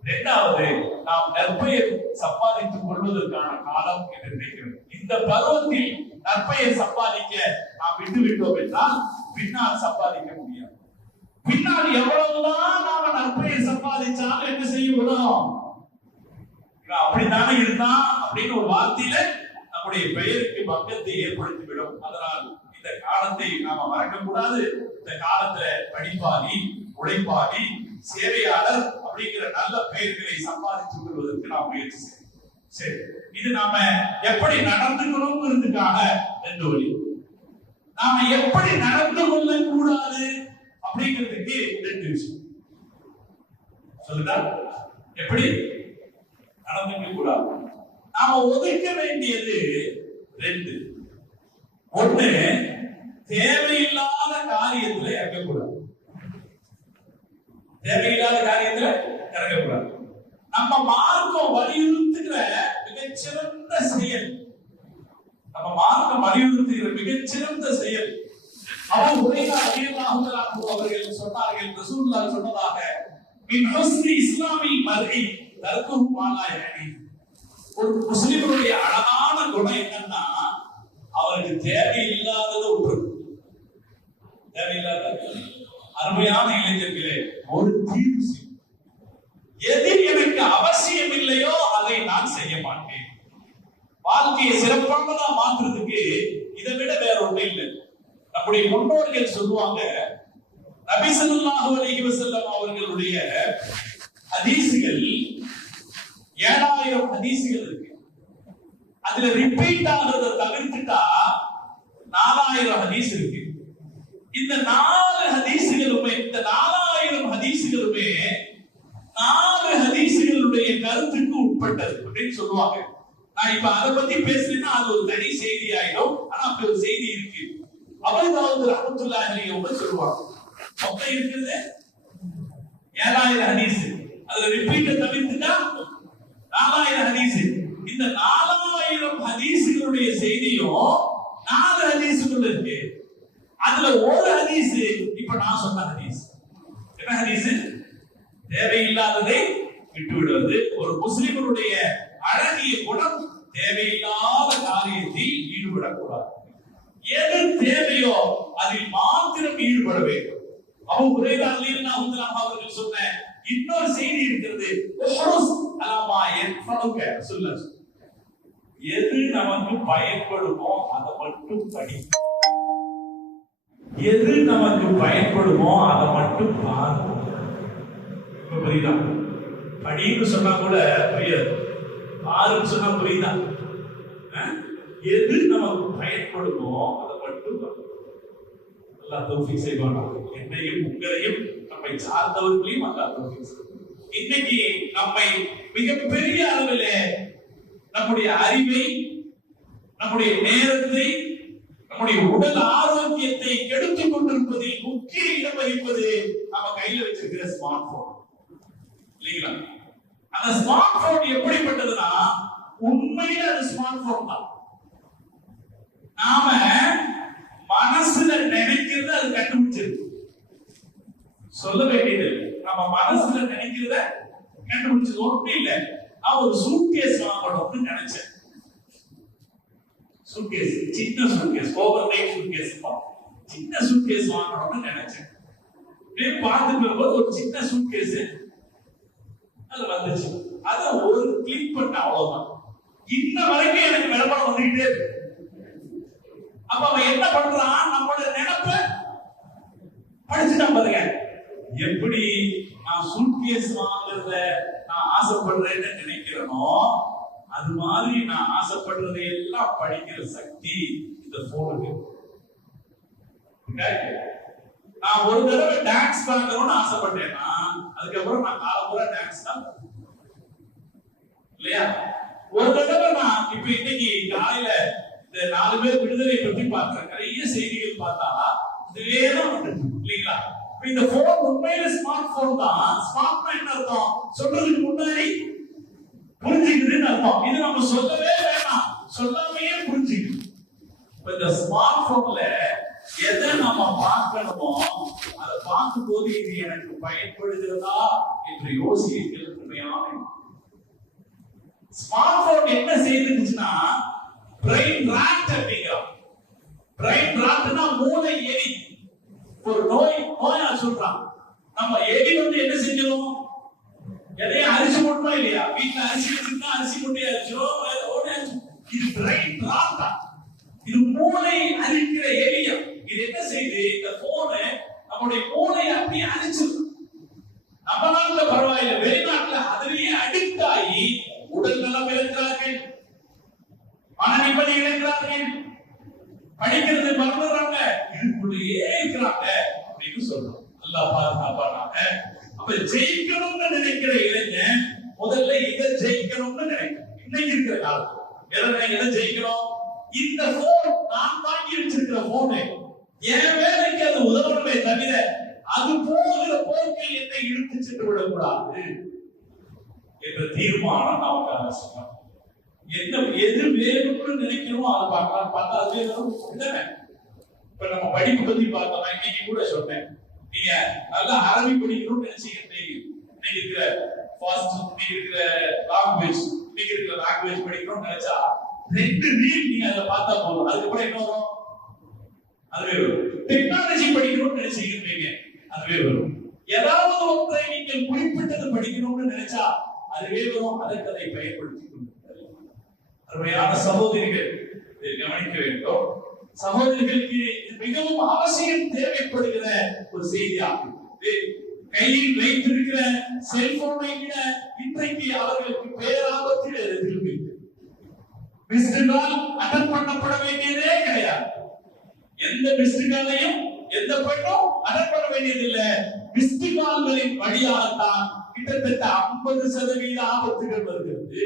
2வது, நாம் நற்பெயர் சம்பாதித்துக் கொள்வதற்கான காலம் என்று நினைக்கிறேன். இந்த பருவத்தில் நற்பெயர் சம்பாதிக்க நாம் விட்டு விட்டோம் என்றால் பின்னால் சம்பாதிக்க முடியாது. பின்னால் எவ்வளவுதான் நாம நற்பெயர் சம்பாதிச்சாலும் என்ன செய்ய முடியும்? அப்படித்தானே இருந்தான் அப்படின்னு ஒரு வார்த்தையில நம்முடைய பெயருக்கு பக்கத்தை ஏற்படுத்திவிடும். அதனால் இந்த காலத்தை நாம மறக்க கூடாது. இந்த காலத்துல படிப்பாளி, உழைப்பாளி, சேவையாளர் அப்படிங்கிற நல்ல பெயர்களை சம்பாதித்துக் கொள்வதற்கு நாம் முயற்சி செய்யணும். சரி, இது நாம எப்படி நடந்துக்கணும்ங்கிறதுக்காக 2 வழி. நாம எப்படி நடந்து கொள்ள கூடாது அப்படிங்கிறதுக்கு 2 விஷயம் சொல்லுதா? எப்படி நடந்துக்க கூடாது? நாம ஒதுக்க வேண்டியது 2. ஒண்ணு, தேவையில்லாத காரியத்துல இறங்கக்கூடாது. தேவையில்லாத காரியத்துல இறங்கக்கூடாது. நம்ம மார்க்கம் வலியுறுத்துகிற மிகச்சிறந்த செயல், நம்ம மார்க்கம் வலியுறுத்துகிற மிகச்சிறந்த செயல் அபூ ஹுரைரா ரலியல்லாஹு தஆலா அவர்கள் சொன்னார்கள், ரசூலுல்லாஹ் சொன்னதாக, மின் ஹுஸ்னி இஸ்லாமில் மர்இ தர்குஹு மா லா யஅனி. ஒரு முஸ்லிமுடைய அழகான குணம் என்னன்னா, அவருக்கு தேவையில்லாததை விட்டுறது. தேவையில்லாத அருமையான இளைஞர்களே, ஒரு தீர்வு செய். எது எனக்கு அவசியம் இல்லையோ அதை நான் செய்ய மாட்டேன். வாழ்க்கையை சிறப்பானதா மாற்றுறதுக்கு இதை விட வேற ஒண்ணு இல்லை. நம்முடைய முன்னோர்கள் சொல்லுவாங்க, நபி ஸல்லல்லாஹு அலைஹி வஸல்லம் அவர்களுடைய ஹதீஸ்கள் 7000 ஹதீஸ்கள் இருக்கு. அதுல ரிப்பீட் ஆகிறத தவிர்த்துட்டா 4000 ஹதீஸ் இருக்கு. இந்த 4 ஹதீஸ்களுமே, இந்த 4000 ஹதீஸ்களுமே 4 ஹதீஸ்களுடைய கருத்துக்கு உட்பட்டது அப்படின்னு சொல்லுவாங்க. நான் இப்ப அதை பத்தி பேசுறேன்னா அது ஒரு தனி செய்தி ஆயிடும். ஆனா அப்படி ஒரு செய்தி இருக்கு. அபூ தாவூத் ரஹ்மத்துல்லாஹி அலைஹி அவங்க சொல்லுவாங்க, மொத்தம் இருக்குது 7000 ஹதீஸ். அதுல ரிப்பீட்ட தவிர்த்துட்டா 4000 ஹதீஸ். இந்த 4000 ஹதீஸ்களுடைய செய்தியும் 4 ஹதீஸ்கள் இருக்கு. அதுல ஒரு ஹதீஸ் இப்ப நான் சொன்ன ஹதீஸ். என்ன ஹதீஸ்? தேவையில்லாததை விட்டு விடுவது. ஒரு முஸ்லிமுடைய அழகிய குணம் தேவையில்லாத காரியத்தில் ஈடுபடக்கூடாது. எது தேவையோ அதில் மாத்திரம் ஈடுபட வேண்டும். அபூ ஹுரைரா ரலியல்லாஹு தஆலா அவர்கள் சொன்ன இன்னொரு செய்தி இருக்கிறது, உஹ்ருஸ் அலா மா யன்ஃபஉக. ரசூலுல்லாஹ் எது நமக்கு பயன்படுமோ அதை மட்டும் படி. எது நமக்கு பயன்படுமோ அதை மட்டும் பாரு. புரியுதா? படின்னு சொன்னா கூட புரியாது, பாருன்னு சொன்னா புரியுதா? எது நமக்கு பயன்படுமோ அதை மட்டும் அல்லாஹ் தௌஃபீக் செய்வானா. என்னையும் உங்களையும் நம்மை சார்ந்தவர்களையும் அல்லாஹ் தௌஃபீக் செய்வான். இன்னைக்கு நம்மை மிகப்பெரிய அளவில் நம்முடைய அறிவை, நம்முடைய நேரத்தை, நம்முடைய உடல் ஆரோக்கியத்தை கெடுத்துக் கொண்டிருப்பதில் முக்கிய இடம் வகிப்பது நம்ம கையில வச்சிருக்கிற ஸ்மார்ட் போன் இல்லைங்களா? அந்த ஸ்மார்ட் போன் எப்படிப்பட்டதுன்னா, உண்மையில அது ஸ்மார்ட் போன் தான். நாம மனசுல நினைக்கிறத அது கண்டுபிடிச்சிருக்கு. சொல்ல வேண்டியது, நம்ம மனசுல நினைக்கிறத கண்டுபிடிச்சது ஒன்றும் இல்லை. நான் ஒரு சூட்கேஸ் வாங்கணும்னு நினைச்சேன். சூட்கேஸ், சின்ன சூட்கேஸ், ஓவர் நைட் சூட்கேஸ், சின்ன சூட்கேஸ் வாங்கணும்னு நினைச்சேன். பார்த்துட்டு போது ஒரு சின்ன சூட்கேஸ் அது வந்துச்சு. அத ஒரு கிளிக் பண்ண, அவ்வளவுதான். இன்ன வரைக்கும் எனக்கு விளம்பரம் வந்துகிட்டே இருக்கு. அப்ப அவன் என்ன பண்றான், நம்மளோட நினைப்ப படிச்சுட்டான் பாருங்க. எப்படி நான் சூட்கேஸ் வாங்குறத நான் ஆசைப்படுறேன்னு நினைக்கிறேனோ, அது மாதிரி நான் ஆசைப்படுறதை எல்லாம் படிக்கிற சக்தி இந்த போனுக்கு. நான் ஒரு தடவை டான்ஸ் பார்க்கணும்னு ஆசைப்பட்டேன்னா, அதுக்கப்புறம் நான் காலம்பூரா டான்ஸ் தான் இல்லையா? ஒரு தடவை நான் இப்ப இன்னைக்கு காலையில இந்த 4 பேர் விடுதலை பற்றி பார்க்கிறேன். நிறைய செய்திகள் பார்த்தா இதுவேதான் இல்லைங்களா? இந்த போன் உண்மையில ஸ்மார்ட் போன் தான். ஸ்மார்ட் என்ன அர்த்தம்? சொல்றதுக்கு முன்னாடி புரிஞ்சுக்குதுன்னு அர்த்தம். இது நம்ம சொல்லவே வேணாம், சொல்லாமையே புரிஞ்சுக்குது. இந்த ஸ்மார்ட் போன்ல எதை நம்ம பார்க்கணுமோ அதை பார்க்கும் போது இது எனக்கு பயன்படுகிறதா என்று யோசிக்க உண்மையான ஸ்மார்ட் போன் என்ன செய்துச்சுன்னா, பிரெயின் ராட் அப்படிங்கிறோம். பிரெயின் ராட்னா மூளை எலி. ஒரு நோயா சொல்றான். நம்ம எலி என்ன செஞ்சிடும், எதையும் அரிசி போடுமா இல்லையா? வீட்டுல அரிசி வச்சிருந்தா அரிசி போட்டு அரிசிடும். இது பிரெயின் ராட்டா, இது மூளை அழிக்கிற எலியா. இது என்ன செய்யுது, இந்த போனு நம்முடைய மூளையை அப்படியே அழிச்சிடும். நம்ம நாட்டுல பரவாயில்ல, வெளிநாட்டுல அதிலேயே அடிக்ட் ஆகி உடல் நலம் இழக்கிறார்கள், மன நிம்மதி இழக்கிறார்கள், படிக்கிறது மறந்துடுறாங்க, இதுக்குள்ளேயே இருக்கிறாங்க அப்படின்னு சொல்றோம். நல்லா பாதுகாப்பாங்க. அப்ப ஜெயிக்கணும்னு நினைக்கிற இளைஞன் முதல்ல இதை ஜெயிக்கணும்னு நினைக்கிறேன். இன்னைக்கு இருக்கிற காலம் எதை ஜெயிக்கணும்? இந்த போன் நான் வாங்கி வச்சிருக்கிற போனு என் வேலைக்கு அது உதவணுமே தவிர அது போகிற போக்கில் என்னை இழுத்து சென்று விடக்கூடாது என்ற தீர்மானம் நமக்கு அவசியம். என்ன எது வேணும்னு நினைக்கிறோமோ அதை பார்க்கலாம். பார்த்தா அது வேணும் இல்லைங்க. இப்ப நம்ம படிப்பு பத்தி பார்த்தோம்னா இன்னைக்கு கூட சொன்னேன், நீங்க நல்லா அரபி படிக்கணும்னு நினைச்சீங்க. இன்னைக்கு இருக்கிற ஃபாஸ்ட், இன்னைக்கு இருக்கிற லாங்குவேஜ், இன்னைக்கு இருக்கிற லாங்குவேஜ் படிக்கணும்னு நினைச்சா 2 ரீல் நீங்க அதை பார்த்தா போதும். அதுக்கப்புறம் என்ன வரும்? அதுவே வரும். டெக்னாலஜி படிக்கணும்னு நினைச்சீங்க, அதுவே வரும். ஏதாவது ஒன்றை நீங்கள் குறிப்பிட்டது படிக்கணும்னு நினைச்சா அதுவே வரும். அதற்கு அதை பயன்படுத்திக் கொள்ளுங்கள். அருமையான சகோதரிகள், இதை கவனிக்க வேண்டும். சகோதரிகளுக்கு மிகவும் அவசியம் தேவைப்படுகிற ஒரு செய்தியாகும். கையில் வைத்திருக்கிற செல்போனை விட இன்றைக்கு அவர்களுக்கு பேராபத்தில் இருக்கு. மிஸ்டு கால் அட்டன் பண்ணப்பட வேண்டியதே கிடையாது. எந்த மிஸ்டு காலையும் எந்த பெண்ணும் அட்டன் பண்ண வேண்டியதில்லை. மிஸ்டு கால்களின் வழியாகத்தான் கிட்டத்தட்ட 50% ஆபத்துகள் வருகிறது.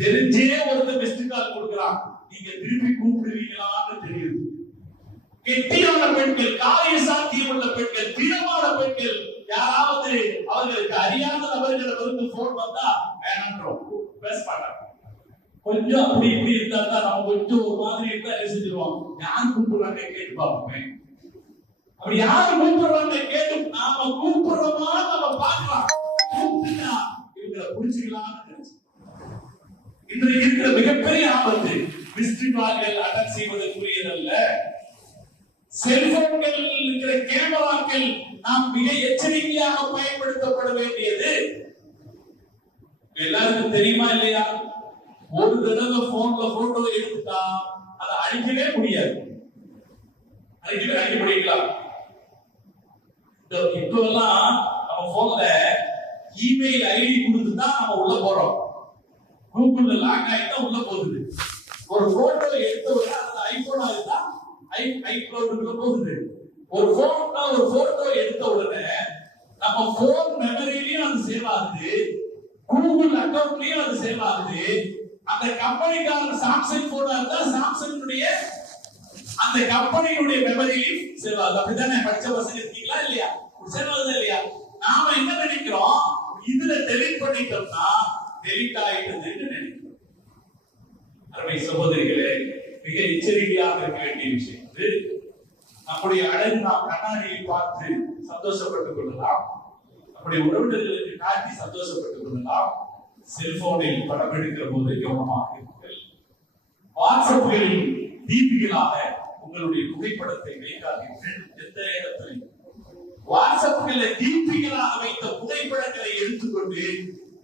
தெரிஞ்சே ஒருத்தர் மிஸ்டு கால் கொடுக்கிறான், நீங்க திருப்பி கூப்பிடுவீங்களான்னு தெரியுது. கெட்டியான பெண்கள், காரிய சாத்தியம் உள்ள பெண்கள், திடமான பெண்கள், யாராவது அவர்களுக்கு அறியாத நபர்களிடமிருந்து போன் வந்தா வேணான்றோம், பேச மாட்டாங்க. கொஞ்சம் அப்படி இப்படி இருந்தா தான் நம்ம கொஞ்சம் ஒரு மாதிரி இருந்தா என்ன செஞ்சிருவோம், யார் கூப்பிடுறாங்க கேட்டு பார்ப்போமே. அப்படி யார் கூப்பிடுறாங்க கேட்டு நாம கூப்பிடுறோமா நம்ம பார்க்கலாம். கூப்பிட்டா இவங்களை புடிச்சுக்கலாம்னு நினைச்சு இன்றைக்கு இருக்கிற மிகப்பெரிய ஆபத்து மிஸ்டு கால்கள் அட்டன் செய்வதற்குரியதல்ல. செல்போன்கள் இருக்கிற கேமராக்கள் நாம் மிக எச்சரிக்கையாக பயன்படுத்தப்பட வேண்டியது. எல்லாருக்கும் தெரியுமா இல்லையா? ஒரு தடவை போன்ல போட்டோ எடுத்துட்டா அதை அழிக்கவே முடியாது. அழிக்க முடியுங்களா? இப்ப எல்லாம் நம்ம போன்ல இமெயில் ஐடி கொடுத்துதான் நம்ம உள்ள போறோம். கூகுள்ல லாக் ஆயிட்டா உள்ள போகுது. ஒரு போட்டோ எடுத்த உடனே அந்த ஐபோனா இருந்தா ஐக்ளவுடுக்குள்ள போகுது. ஒரு போட்டோ எடுத்த உடனே நம்ம போன் மெமரியிலயும் அது சேவ் ஆகுது, கூகுள் அக்கவுண்ட்லயும் அது சேவ் ஆகுது. அந்த கம்பெனிக்கான சாம்சங் போட்டோ இருந்தா சாம்சங்குடைய அந்த கம்பெனியுடைய மெமரியிலும் சேவ் ஆகுது. அப்படித்தானே? படிச்ச பசங்க இருக்கீங்களா இல்லையா? சேவ் ஆகுது இல்லையா? நாம என்ன நினைக்கிறோம், இதுல டெலிட் பண்ணிட்டோம்னா டெலிட் ஆயிட்டதுன்னு நினைக்கிறோம். அருமை சகோதரிகளே, மிக எச்சரிக்கையாக இருக்க வேண்டிய விஷயம். நம்முடைய அழகு நாம் கண்ணாடியை பார்த்து சந்தோஷப்பட்டுக் கொள்ளலாம், நம்முடைய உறவினர்களுக்கு காட்டி சந்தோஷப்பட்டுக் கொள்ளலாம். செல்போனில் படம் எடுக்கிற போது கவனமாக இருங்கள். வாட்ஸ்அப்களில் டிபிகளாக உங்களுடைய புகைப்படத்தை வைக்காதீர்கள். எந்த இடத்திலும் வாட்ஸ்அப்களில் டிபிகளாக வைத்த புகைப்படங்களை எடுத்துக்கொண்டு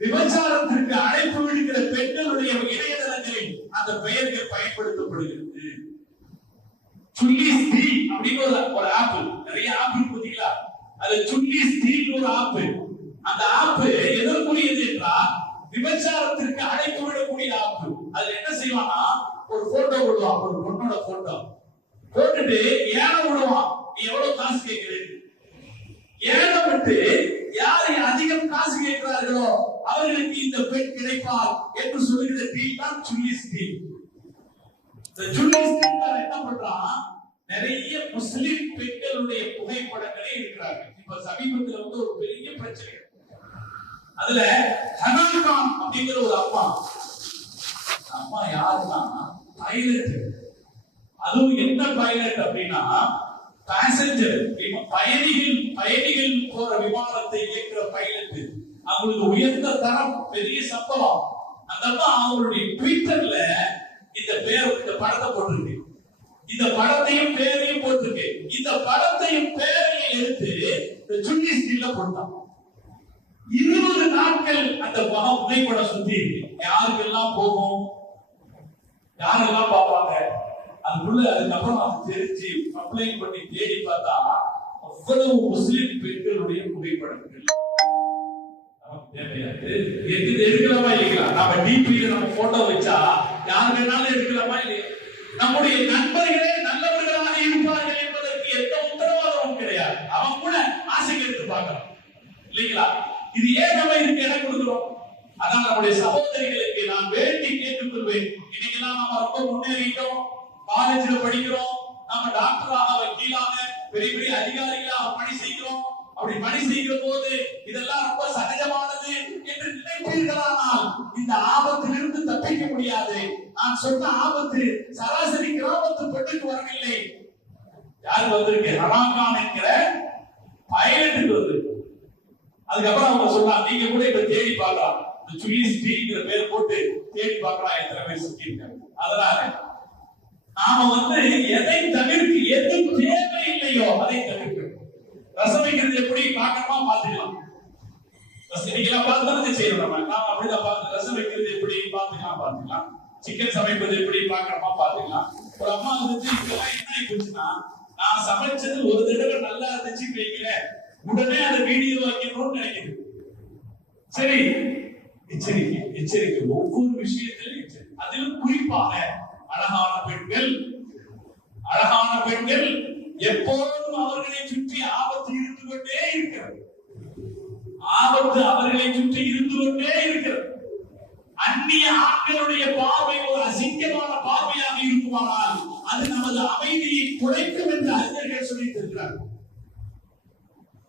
விபச்சாரத்திற்கு அழைப்பு விடுக்கிற பெண்களுடைய இணையதளங்களில் அந்த பெயர்கள் பயன்படுத்தப்படுகிறது. சுள்ளி ஸ்டீல் அப்படின்னு ஒரு ஆப், நிறைய ஆப் இருக்கு பாத்தீங்களா? அது சுள்ளி ஸ்டீல் ஒரு ஆப். அந்த ஆப் எதற்குரியது என்றால் விபச்சாரத்திற்கு அழைப்பு விடக்கூடிய ஆப். அதுல என்ன செய்வானா, ஒரு போட்டோ விடுவான், ஒரு பொண்ணோட போட்டோ போட்டுட்டு ஏழை விடுவான், நீ எவ்வளவு காசு கேட்கிறேன். ஏழை விட்டு யாரை அதிகம் காசு கேட்கிறார்களோ அவர்களுக்கு இந்த பெண் கிடைப்பார் என்று சொல்லுகிற டீல் தான் சுள்ளி ஸ்டீல். என்ன பண்றான், நிறைய முஸ்லிம் பெண்களுடைய புகைப்படங்களே இருக்கிறார்கள். இப்ப சமீபத்தில் வந்து ஒரு பெரிய பிரச்சனை. அதுல ஹனான் கான் அப்படிங்கிற ஒரு அம்மா யாருன்னா பைலட். அதுவும் என்ன பைலட் அப்படின்னா பேசஞ்சர், பயணிகள் போற விமானத்தை இயக்குற பைலட். அவங்களுக்கு உயர்ந்த தரம், பெரிய சம்பளம். அந்த அம்மா அவங்களுடைய ட்விட்டர்ல இந்த படத்தை போட்டிருக்கு. இந்த படத்தையும் பேரையும் போட்டிருக்கு. இந்த படத்தையும் பேரையும் எடுத்து இந்த சுள்ளி ஸ்டீல்ல போட்டான். 20 நாட்கள் அந்த புகைப்படம் சுத்தி இருக்கு. யாருக்கெல்லாம் போகும், யாரெல்லாம் பார்ப்பாங்க, அதுக்குள்ள அதுக்கப்புறம் அது தெரிஞ்சு கம்ப்ளைண்ட் பண்ணி தேடி பார்த்தா அவ்வளவு முஸ்லிம் பெண்களுடைய புகைப்படங்கள். எடுக்கலாமா இல்லைங்களா? நம்ம டிபியில நம்ம போட்டோ வச்சா யார் வேணாலும் எடுக்கலாமா இல்லையா? நம்முடைய நண்பர்களே நல்லவர்களாக இருப்பார்கள் என்பதற்கு எந்த உத்தரவாதமும் கிடையாது. அவன் கூட பார்க்கிறோம் இல்லைங்களா? இது ஏன் நம்ம இதுக்கு இடம் கொடுக்கிறோம்? அதான் நம்முடைய சகோதரிகளுக்கு நான் வேண்டி கேட்டுக்கொள்வேன். இன்னைக்கெல்லாம் நம்ம ரொம்ப முன்னேறிட்டோம், காலேஜ்ல படிக்கிறோம், நம்ம டாக்டராக வக்கீலாக பெரிய பெரிய அதிகாரிகளாக பணி செய்கிறோம். அப்படி பணி செய்கிற போது இதெல்லாம் ரொம்ப சகஜமானது என்று நினைப்பீர்களானால் இந்த ஆபத்திலிருந்து தப்பிக்க முடியாது. நான் சொன்ன ஆபத்து சராசரி கிராமத்து பெண்ணுக்கு வரவில்லை. யாருக்கு வந்திருக்கு? ரனாகான் என்கிற பைலட்டுக்கு வந்திருக்கு. அதுக்கப்புறம் அவங்க சொன்னாங்க, நீங்க கூட இப்ப தேடி பார்க்கலாம், இந்த சுலிஸ்டிங்கிற பேர் போட்டு தேடி பார்க்கலாம் எத்தனை பேர் சுத்திருக்காங்க. அதனால நாம எதை தவிர்க்க, எது தேவை இல்லையோ அதை தவிர்க்கணும். ரசம் வைக்கிறது எப்படி பார்க்கணுமா பார்த்துக்கலாம். இன்னைக்கெல்லாம் பார்த்து செய்யணும். நாம அப்படிதான் பார்த்து ரசம் வைக்கிறது எப்படி பார்த்துக்கலாம். சிக்கன் சமைப்பது எப்படி பார்க்கணுமா பார்த்துக்கலாம். ஒரு அம்மா இப்பெல்லாம் என்ன ஆயிடுச்சுன்னா, நான் சமைச்சது ஒரு தடவை நல்லா இருந்துச்சு வைக்கிறேன், உடனே அதை வீடியோ வைக்கணும்னு நினைக்குது. சரி, எச்சரிக்கை எச்சரிக்கை, ஒவ்வொரு விஷயத்திலும் எச்சரிக்கை. அதிலும் குறிப்பாக அழகான பெண்கள் எப்போதும் அவர்களை சுற்றி ஆபத்து இருந்து கொண்டே இருக்கிறது. ஆபத்து அவர்களை சுற்றி இருந்து கொண்டே இருக்கிறது. அந்நிய ஆண்களுடைய பார்வை ஒரு அசிங்கமான பார்வையாக இருக்குமானால் அது நமது அமைதியை குறைக்கும் என்று அறிஞர்கள் சொல்லியிருக்கிறார்கள்.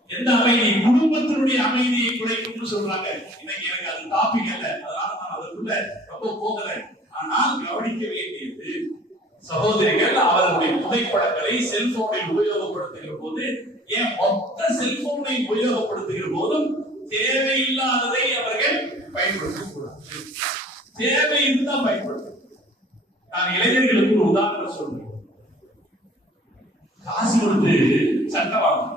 எந்த அமைதி? குடும்பத்தினுடைய அமைதியை குறைக்கும் சொல்றாங்க. இன்னைக்கு எனக்கு அது டாபிக் அல்ல, அதனால நான் அதற்குள்ள ரொம்ப போகல. ஆனால் கவனிக்க வேண்டியது, சகோதரிகள் அவர்களுடைய புகைப்படங்களை செல்போனில் உபயோகப்படுத்துகிற போது, ஏன் மொத்த செல்போனை உபயோகப்படுத்துகிற போதும் தேவையில்லாததை அவர்கள் பயன்படுத்தக்கூடாது. தேவை இருந்தால் பயன்படுத்தும். நான் இளைஞர்களுக்கு ஒரு உதாரணம் சொல்றேன். காசு கொடுத்து சட்டை வாங்கணும்.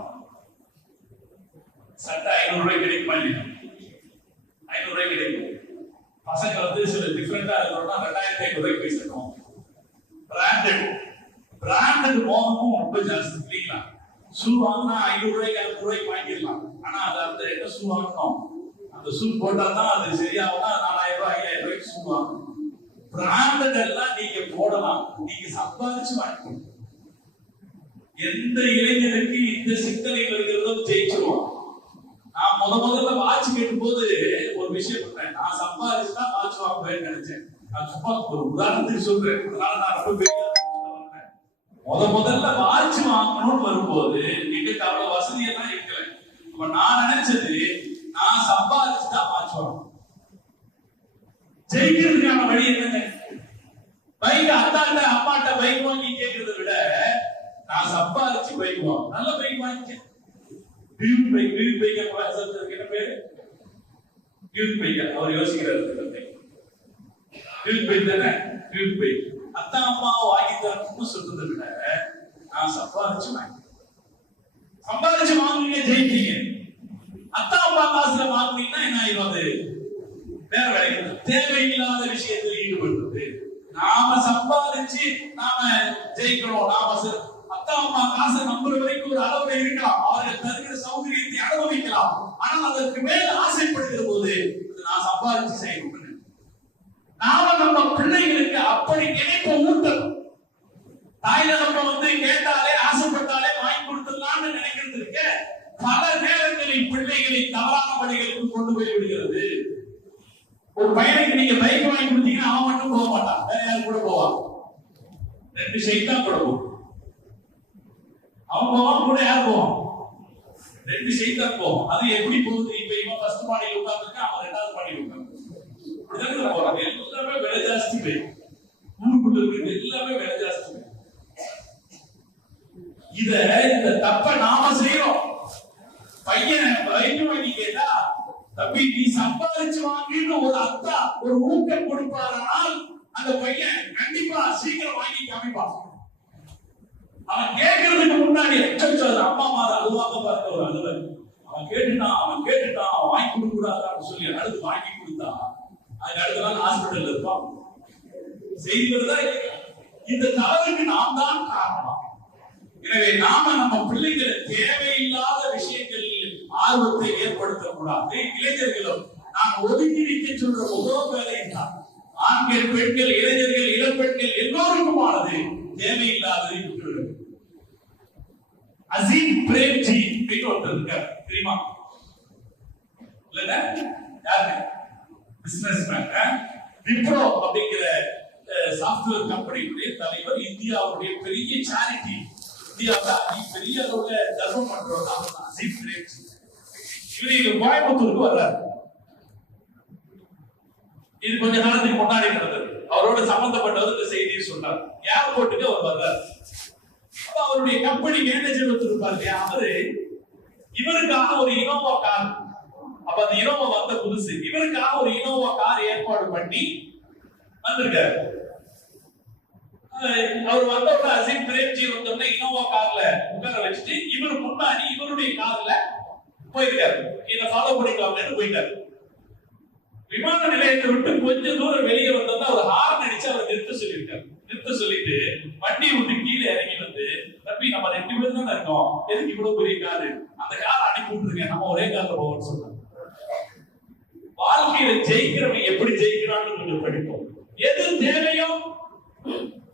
சட்டை 500 ரூபாய் கிடைக்குமா? 500 ரூபாய் கிடைக்கும். பசங்க சில டிஃபரெண்டா இருக்கணும்னா 2500 ரூபாய்க்கு போய் சட்டம். பிராண்டட் மோகமும் ரொம்ப ஜாஸ்தி இல்லைங்களா? ஷூ வாங்கினா 500 ரூபாய்க்கு 600 ரூபாய்க்கு வாங்கிடலாம். ஆனா அது அந்த என்ன ஷூ வாங்கணும், அந்த ஷூ போட்டா தான் அது சரியாகும்னா 4000 ரூபாய் 5000 ரூபாய்க்கு ஷூ வாங்கணும். பிராண்டட் எல்லாம் நீங்க போடலாம், நீங்க சம்பாதிச்சு வாங்கிக்கணும். எந்த இளைஞருக்கு இந்த சிந்தனை வருகிறதோ ஜெயிச்சிருவோம். நான் முதல்ல வாட்ச் கேட்கும் போது ஒரு விஷயம் பண்ணேன். நான் சம்பாதிச்சுதான் வாட்ச் வாங்குவேன்னு நினைச்சேன். நான் சும்மா ஒரு உதாரணத்துக்கு சொல்றேன். அதனால நான் ரொம்ப முதல்ல வாட்ச் வாங்கணும்னு வரும்போது எங்களுக்கு அவ்வளவு வசதியெல்லாம் இருக்கல. இப்ப நான் நினைச்சது, நான் சம்பாதிச்சுதான் வாட்ச் வாங்கணும். ஜெயிக்கிறதுக்கான வழி என்னங்க? பைக் அத்தாட்ட அம்மாட்ட பைக் வாங்கி கேட்கறதை விட நான் சம்பாதிச்சு பைக் வாங்க, நல்ல பைக் வாங்கிக்க. டியூக் பைக் என்ன பேரு? Duke bike. அவர் யோசிக்கிறாரு, டியூக் பைக் தானே, டியூக் பைக். அத்தா அம்மாவை வாங்கி தரணும்னு சொல்றதை விட நான் சம்பாதிச்சு வாங்குவீங்க, ஜெயிப்பீங்க. அத்தா அம்மா காசுல வாங்குனீங்கன்னா என்ன ஆயிடும்? அது வேற வேலைக்கு தேவையில்லாத விஷயத்தில் ஈடுபடுறது. நாம சம்பாதிச்சு நாம ஜெயிக்கணும். நாம அத்தா அம்மா காசை நம்புற வரைக்கும் ஒரு அளவுல இருக்கலாம், அவர்கள் தருகிற சௌகரியத்தை அனுபவிக்கலாம். ஆனால் அதற்கு மேல ஆசைப்படுகிற போது நான் சம்பாதிச்சு செய்யணும். நாம நம்ம பிள்ளைகளுக்கு அப்படி நினைப்ப ஊட்டணும். தாய் நம்ம கேட்டாலே ஆசைப்பட்டாலே வாங்கி கொடுத்துடலாம்னு நினைக்கிறது இருக்க, பல நேரங்களில் பிள்ளைகளை தவறான வழிகளுக்கு கொண்டு போய் விடுகிறது. ஒரு பையனுக்கு நீங்க பைக் வாங்கி கொடுத்தீங்கன்னா அவன் மட்டும் போக மாட்டான், வேற யாரும் கூட போவான். 2 சைட் கூட போகும். அவன் போவான், கூட யார் போவான்? 2 சைட் தான் போகும். அது எப்படி போகுது? இப்ப இவன் ஃபர்ஸ்ட் மாடியில் உட்கார்ந்துருக்கான், அவன் 2வது மாடியில் உட்கார்ந்து போறாங்க. எல்லாமே விலை ஜாஸ்தி போய் ஊருக்குள்ள இருக்கு, எல்லாமே விலை ஜாஸ்தி. இந்த தப்ப நாம செய்யறோம். பையன் பைக் வாங்கி கேட்டா, தம்பி நீ சம்பாதிச்சு வாங்கின்னு ஒரு அத்தா ஒரு ஊக்கம் கொடுப்பாரானால் அந்த பையன் கண்டிப்பா சீக்கிரம் வாங்கி காமிப்பான். அவன் கேட்கறதுக்கு முன்னாடி அம்மா மாதிரி அழுவாங்க பார்த்த ஒரு அலுவல். அவன் கேட்டுட்டான் வாங்கி கொடுக்க கூடாதான்னு சொல்லி அடுத்து வாங்கி கொடுத்தா அதுக்கு அடுத்த நாள் ஹாஸ்பிட்டல் இருப்பான். செய்தி வருதா? இந்த தவறுக்கு நாம் தான் காரணம். எனவே நாம நம்ம பிள்ளைகளை தேவையில்லாத விஷயங்களில் ஆர்வத்தை ஏற்படுத்தக்கூடாது. இளைஞர்களும் நான் ஒதுக்கி வைக்க சொல்ற முதல் வேலை தான், ஆண்கள் பெண்கள் இளைஞர்கள் இளம்பெண்கள் எல்லோருக்குமானது தேவையில்லாததை விட்டுவிடும். அசீம் பிரேம்ஜி ஒருத்தர் இருக்கார். தெரியுமா? இல்ல யாரு? Business man. விப்ரோ அப்படிங்கிற சாஃப்ட்வேர் கம்பெனியுடைய தலைவர், இந்தியாவுடைய பெரிய சேரிட்டி, இந்தியாவில் பெரிய அளவுல தர்மம் பண்றவர் தான் அசீம் பிரேம்ஜி. இவரு கோயம்புத்தூருக்கு வர்றாரு. இது கொஞ்ச காலத்துக்கு முன்னாடி நடந்தது. அவரோட சம்பந்தப்பட்டவர் இந்த செய்தியை சொன்னார். ஏர்போர்ட்டுக்கு அவர் வர்றாரு. அப்ப அவருடைய கம்பெனி மேனேஜர் இருப்பார் இல்லையா, அவரு இவருக்காக ஒரு இனோவா கார், அப்ப அந்த இனோவா வந்த புதுசு, இவருக்காக ஒரு இனோவா கார் ஏற்பாடு பண்ணி வந்திருக்காரு. அவர் வந்தோட அசீம் பிரேம்ஜி வந்தோட இனோவா கார்ல உட்கார வச்சுட்டு இவர் முன்னாடி இவருடைய கார்ல போயிருக்காரு. இதை ஃபாலோ பண்ணிக்கலாம்னு போயிட்டாரு. விமான நிலையத்தை விட்டு கொஞ்ச தூரம் வெளியே வந்தா ஒரு ஹார்ன் அடிச்சு அவர் நிறுத்த சொல்லியிருக்காரு. நிறுத்த சொல்லிட்டு வண்டி விட்டு கீழே இறங்கி வந்து, தம்பி நம்ம 2 பேர் தான் இருக்கோம், எதுக்கு இவ்வளவு பெரிய காரு, அந்த காரை அனுப்பி விட்டுருங்க, நம்ம ஒரே கார்ல போவோம்னு சொன்னாங்க. வாழ்க்கையில ஜெயிக்கிறவங்க எப்படி ஜெயிக்கிறான்னு கொஞ்சம் படிப்போம். எது தேவையோ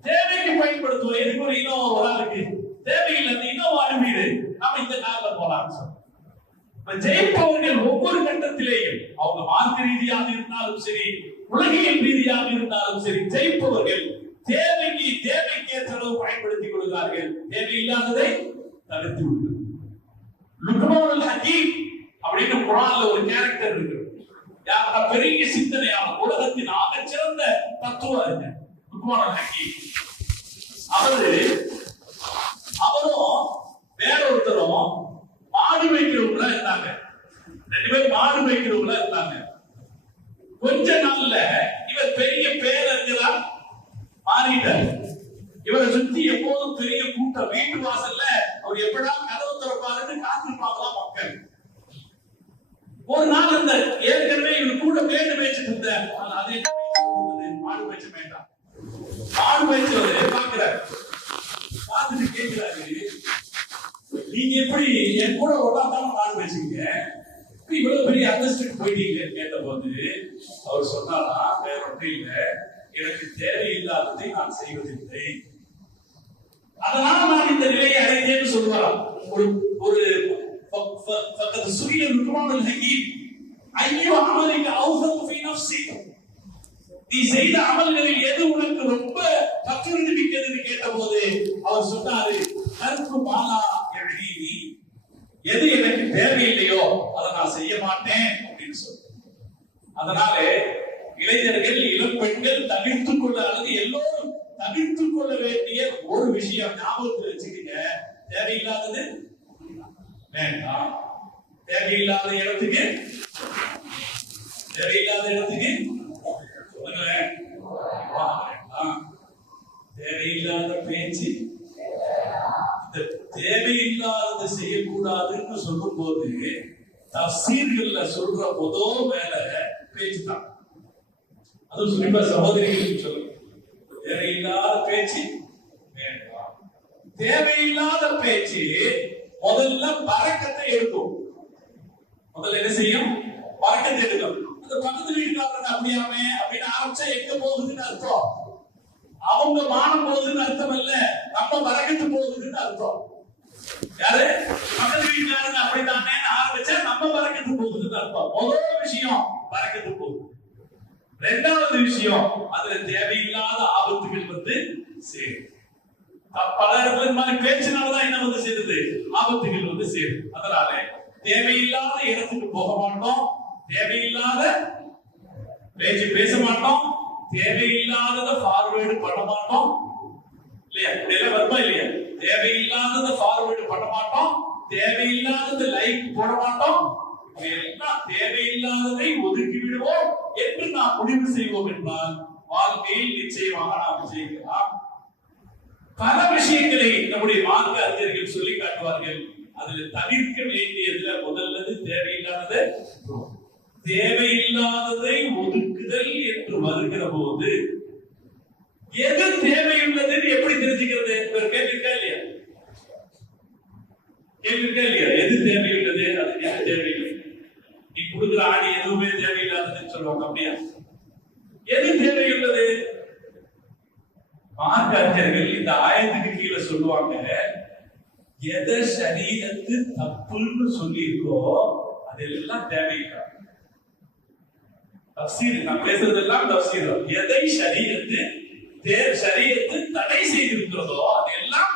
தேவைக்கு பயன்படுத்துவோம். எதுக்கு ஒரு இனோவா ஒரு ஆளுக்கு தேவையில்லை, அந்த இனோவா அனுப்பிடு, நம்ம இந்த கார்ல போலாம்னு சொன்னோம். ஜெயிப்பவர்கள் ஒவ்வொரு கட்டத்திலேயும், அவங்க மார்க்க ரீதியாக இருந்தாலும் சரி, உலகியல் ரீதியாக இருந்தாலும் சரி, ஜெயிப்பவர்கள் தேவைக்கேற்ற அளவு பயன்படுத்திக் கொள்கிறார்கள், தேவையில்லாததை தவிர்த்து விடுகிறார்கள். லுக்மானுல் ஹக்கீம் அப்படின்னு குர்ஆன்ல ஒரு கேரக்டர் இருக்கு. யாரா பெரிய சிந்தனையாளர், உலகத்தின் ஆகச் சிறந்த தத்துவ அறிஞர் லுக்மானுல் ஹக்கீம். அவரும் வேற ஒருத்தரும் மாடு வைக்கிறவங்களா இருந்தாங்க. 2 பேரும் மாடு வைக்கிறவங்களா இருந்தாங்க. கொஞ்ச நாள்ல இவர் பெரிய பேரறிஞரா மாறிட்டார். இவரை சுத்தி எப்போதும் பெரிய கூட்டம், வீட்டு வாசல்ல அவர் எப்படா கதவு திறப்பாருன்னு காத்திருப்பாங்களா மக்கள். ஒரு நாள் அந்த ஏற்கனவே இவர் கூட மேடு மேய்ச்சிட்டு இருந்த அதே மாடு மேய்ச்ச வேண்டாம், மாடு மேய்ச்சவர் பாக்குறாரு. பார்த்துட்டு கேட்கிறாரு, நீங்க எப்படி என் கூட ஒட்டாத்தான மாடு மேய்ச்சிங்க, இவ்வளவு பெரிய அந்தஸ்துக்கு போயிட்டீங்கன்னு கேட்ட போது அவர் சொன்னாரா, வேற ஒன்றும் இல்ல, எனக்கு தேவையில்லாததை நான் செய்வதில்லை, அதனால நான் இந்த நிலையை அடைந்தேன்னு சொல்லுவாராம். ஒரு சுரிய லுக்மானுல் ஹக்கீம், ஐயோ அமலுக்கு அவுஃபகு ஃபீ நஃப்ஸி, நீ செய்த அமல்களில் எது உனக்கு ரொம்ப தகுதி மிக்கதுன்னு கேட்டபோது அவர் சொன்னாரு, கர்பு மாலா யஹீனி, எது எனக்கு தேவையில்லையோ அதை நான் செய்ய மாட்டேன் அப்படின்னு சொல்றேன். அதனால இளைஞர்கள், இளம் பெண்கள் தவிர்த்துக் கொள்ள, அல்லது எல்லோரும் தவிர்த்துக் கொள்ள வேண்டிய ஒரு விஷயம் ஞாபகத்தில் வச்சுக்கீங்க, தேவையில்லாதது வேண்டாம். தேவையில்லாத இடத்துக்கு சொல்லுங்களேன், தேவையில்லாத பேச்சு, இந்த தேவையில்லாததை செய்யக்கூடாதுன்னு சொல்லும் போது தஃசீர்கள்ல சொல்ற முதல் வேலை பேச்சு தான். அதுவும் குறிப்பா சகோதரிகளுக்கு சொல்லுங்க, தேவையில்லாத பேச்சு வேண்டாம். தேவையில்லாத பேச்சு முதல்ல பரக்கத்தை எடுக்கும். முதல்ல என்ன செய்யும்? பரக்கத்தை எடுக்கும். அந்த பக்கத்து வீட்டுக்காரங்க அப்படியாமே அப்படின்னு ஆரம்பிச்சா எங்க போகுதுன்னு அர்த்தம், அவங்க மானம் போகுதுன்னு அர்த்தம் இல்ல, நம்ம பரக்கத்து போகுதுன்னு அர்த்தம். யாரு? பக்கத்து வீட்டுக்காரங்க அப்படித்தானே ஆரம்பிச்சா நம்ம பரக்கத்து போகுதுன்னு அர்த்தம். முதல் விஷயம் பரக்கத்து போகுது. இரண்டாவது விஷயம், அதுல தேவையில்லாத ஆபத்துகள் வந்து சேரும். பல இடத்துல மாதிரி பேச்சினாலதான் என்ன வந்து சேருது? ஆபத்துகள் வந்து சேரும். அதனால தேவையில்லாத இடத்துக்கு போக மாட்டோம், தேவையில்லாத பேச்சு பேச மாட்டோம், தேவையில்லாதத ஃபார்வேர்டு பண்ண மாட்டோம். இல்லையா? இப்படியெல்லாம் வருமா இல்லையா? தேவையில்லாதத ஃபார்வேர்டு பண்ண மாட்டோம், தேவையில்லாதத லைக் போட மாட்டோம், எல்லாம் தேவையில்லாததை ஒதுக்கி விடுவோம் என்று நாம் முடிவு செய்வோம் என்றால் வாழ்க்கையில் நிச்சயமாக நாம் விஜயிக்கலாம். பல விஷயங்களை நம்முடைய மார்க்க அறிஞர்கள் சொல்லி காட்டுவார்கள். அதுல தவிர்க்க வேண்டியதுல முதல்லது தேவையில்லாததை ஒதுக்குதல் என்று வருகிற போது எது தேவையுள்ளதுன்னு எப்படி தெரிஞ்சுக்கிறது? கேள்விக்கா இல்லையா? எது தேவையுள்ளது, அது எது தேவையில்லை? நீ கொடுக்குற ஆடி எதுவுமே தேவையில்லாததுன்னு சொல்லுவாங்க, அப்படியா? எது தேவையுள்ளது? மார்க்க அறிஞர்கள் இந்த ஆயத்துக்கு கீழே சொல்லுவாங்க, எதை சரீரத்து தப்புன்னு சொல்லியிருக்கோ அதெல்லாம் தேவையில்லை. தப்சீர் நான் பேசுறதெல்லாம் தப்சீர். எதை சரீரத்து தடை செய்திருக்கிறதோ அதெல்லாம்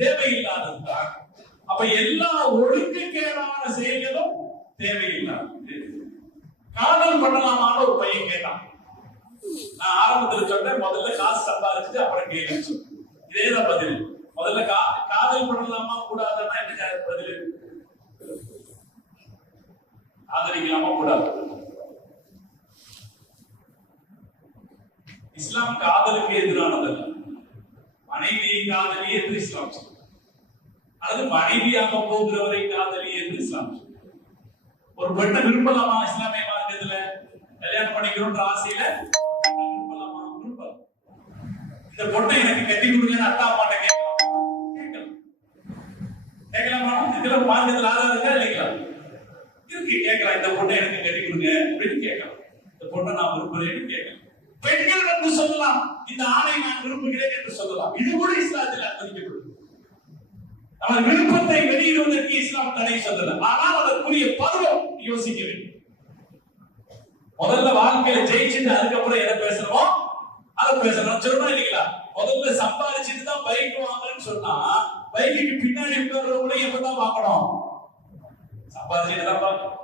தேவையில்லாததுதான். அப்ப எல்லா ஒழுக்கக்கேடான செயல்களும் தேவையில்லாதது. காதல் பண்ணலாமான்னு ஒரு பையன் கேட்டான். நான் ஆரம்பத்தில் சொன்னேன், முதல்ல காசு சம்பாதிச்சுட்டு அப்புறம் கேட்க. இதேதான் பதில். முதல்ல காதல் பண்ணலாமா கூடாதுன்னா என்ன பதில்? காதலிக்கலாமா கூடாது? இஸ்லாம் காதலுக்கு எதிரானதல்ல. மனைவியை காதலி என்று இஸ்லாம் சொல்லும், அல்லது மனைவியாக போகிறவரை காதலி என்று இஸ்லாம் சொல்லும். ஒரு பெண்ணை விரும்பலாமா? இஸ்லாமிய மார்க்கத்துல கல்யாணம் பண்ணிக்கிறோன்ற ஆசையில விரும்பலாமா? விரும்பலாம். இந்த பொண்ணை எனக்கு கட்டி கொடுங்கன்னு அத்தா அம்மாட்ட கேட்கலாமா? இதுல மார்க்கத்தில் ஆதாரம் இருக்கா இல்லைங்களா? இருக்கு, கேட்கலாம். இந்த பொண்ணை எனக்கு கட்டி கொடுங்க அப்படின்னு கேட்கலாம். இந்த பொண்ணை நான் விரும்புறேன்னு கேட்கலாம். பெண்கள் என்று சொல்லலாம், இந்த ஆணை நான் விரும்புகிறேன் என்று சொல்லலாம். இது கூட இஸ்லாத்தில் அனுமதிக்கப்படுது. நம்ம விருப்பத்தை வெளியிடுவதற்கு இஸ்லாம் தடை சொல்லல. ஆனால் அதற்குரிய பருவம் யோசிக்க வேண்டும். முதல்ல வாழ்க்கையில ஜெயிச்சுட்டு அதுக்கப்புறம் எதை பேசணுமோ அதை பேசணும் சொல்லணும் இல்லைங்களா? முதல்ல சம்பாதிச்சுட்டு தான் பைக் வாங்கணும்னு சொன்னா பைக்கு பின்னாடி உட்கார்றவங்கள எப்பதான் பார்க்கணும்? சம்பாதிச்சுட்டு தான் பார்க்கணும்.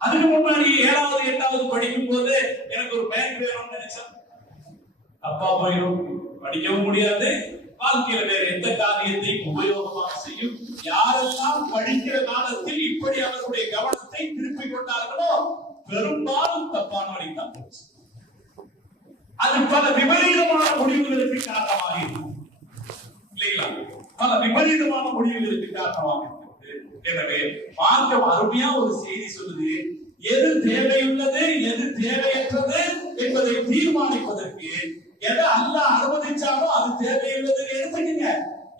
அதுக்கு முன்னாடி 7வது 8வது படிக்கும் போது எனக்கு ஒரு பேங்க் வேணும்னு நினைச்சேன், அப்பா போயிடும், படிக்கவும் முடியாது, வாழ்க்கையில வேற எந்த காரியத்தை உபயோகமாக செய்யும். யாரெல்லாம் படிக்கிற காலத்தில் இப்படி அவர்களுடைய கவனத்தை திருப்பிக் கொண்டார்களோ பெரும்பாலும் தப்பான வழிதான் போச்சு. அது பல விபரீதமான முடிவுகளுக்கு காரணமாக இருக்கும் இல்லைங்களா? பல விபரீதமான முடிவுகளுக்கு காரணமாக இருக்கிறது. எனவே மார்க்கம் அருமையா ஒரு செய்தி சொல்லுது, எது தேவையுள்ளது எது தேவையற்றது என்பதை தீர்மானிப்பதற்கு எதை அல்லாஹ் அனுமதிச்சாலோ அது தேவையுள்ளது எடுத்துக்கீங்க,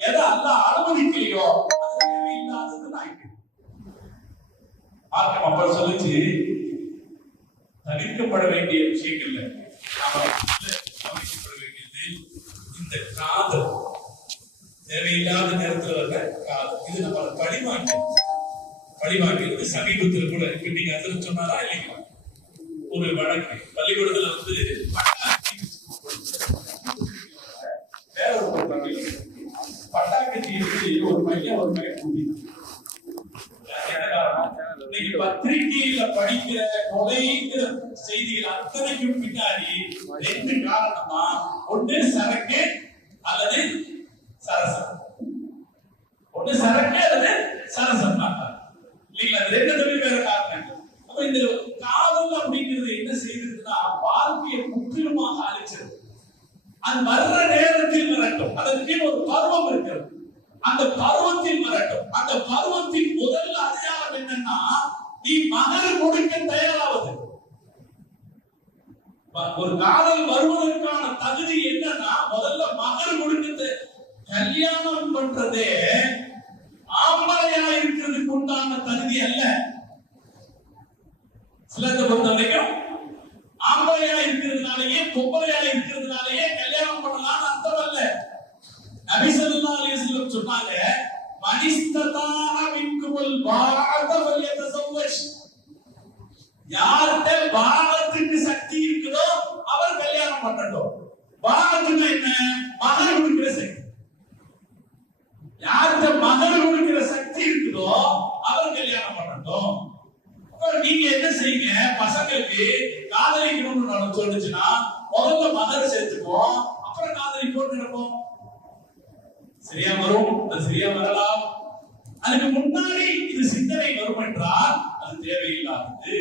எதை அல்லாஹ் அனுமதிக்கலையோ அது தேவையில்லாததுன்னு ஆயிட்டு. மார்க்கம் அப்ப சொல்லுச்சு, தவிர்க்கப்பட வேண்டிய விஷயங்கள்ல கவனிக்கப்பட வேண்டியது இந்த காதல். தேவையில்லாத நேரத்தில் வர்ற காதல், இது நம்ம பழிவாங்கிறது. சமீபத்தில் கூட நீங்க அதில் சொன்னாரா இல்லைங்களா? ஒரு வழக்கு பள்ளிக்கூடத்துல வந்து வேற ஒரு பட்டாக்கத்தி ஒரு பையன் ஒரு பையன் கூட்டி. என்ன காரணம்? இன்னைக்கு பத்திரிகையில படிக்கிற கொலைங்கிற செய்திகள் அத்தனைக்கும் பின்னாடி 2 காரணமா, ஒன்று சரக்கு அல்லது சரசம். ஒன்று சரக்கு அல்லது சரசம் இல்லைங்களா? அது 2 வேற காரணம். அப்ப இந்த காதல் அப்படிங்கிறது என்ன செய்திருக்குன்னா வாழ்க்கையை முற்றிலுமாக அழிச்சது. அது வர்ற நேரத்தில் வரட்டும், அதற்கு ஒரு பருவம் இருக்கிறது, அந்த பருவத்தில் வரட்டும். அந்த பருவத்தின் முதல் அடையாளம் என்னன்னா, நீ மகர் கொடுக்க தயாராவது. ஒரு காதல் வருவதற்கான தகுதி என்னன்னா, முதல்ல மகர் கொடுக்க. கல்யாணம் பண்றதே ஆம்பளையா இருக்கிறதுக்கு உண்டான தகுதி அல்ல. சிலத்தை பொறுத்த வரைக்கும் ஆம்பளையா இருக்கிறதுனாலயே பொம்பளையா இருக்கிறதுனாலயே கல்யாணம் பண்ணலாம்னு அர்த்தம் அல்ல. நபி ஸல்லல்லாஹு அலைஹி வஸல்லம் சொன்னாங்க, மனிஸ்ததாக மின்குல் பாஅத ஃபல்யதஸவ்வஜ். யார்கிட்ட பாகத்துக்கு சக்தி இருக்குதோ அவர் கல்யாணம் பண்ணட்டும். பாகத்துக்கு என்ன? மகர் கொடுக்கிற சக்தி. யார்கிட்ட மகர் கொடுக்கிற சக்தி இருக்குதோ அவர் கல்யாணம் பண்ணட்டும். நீங்க என்ன செய்யுங்க, பசங்களுக்கு காதலிக்கணும்னு சொல்லுச்சுன்னா முதல்ல மகர் சேர்த்துப்போம், அப்புறம் காதலிப்போம் நினைப்போம். சரியா வரும், அது சரியா வரலாம். அதுக்கு முன்னாடி இது சிந்தனை வரும் என்றால் அது தேவையில்லாதது,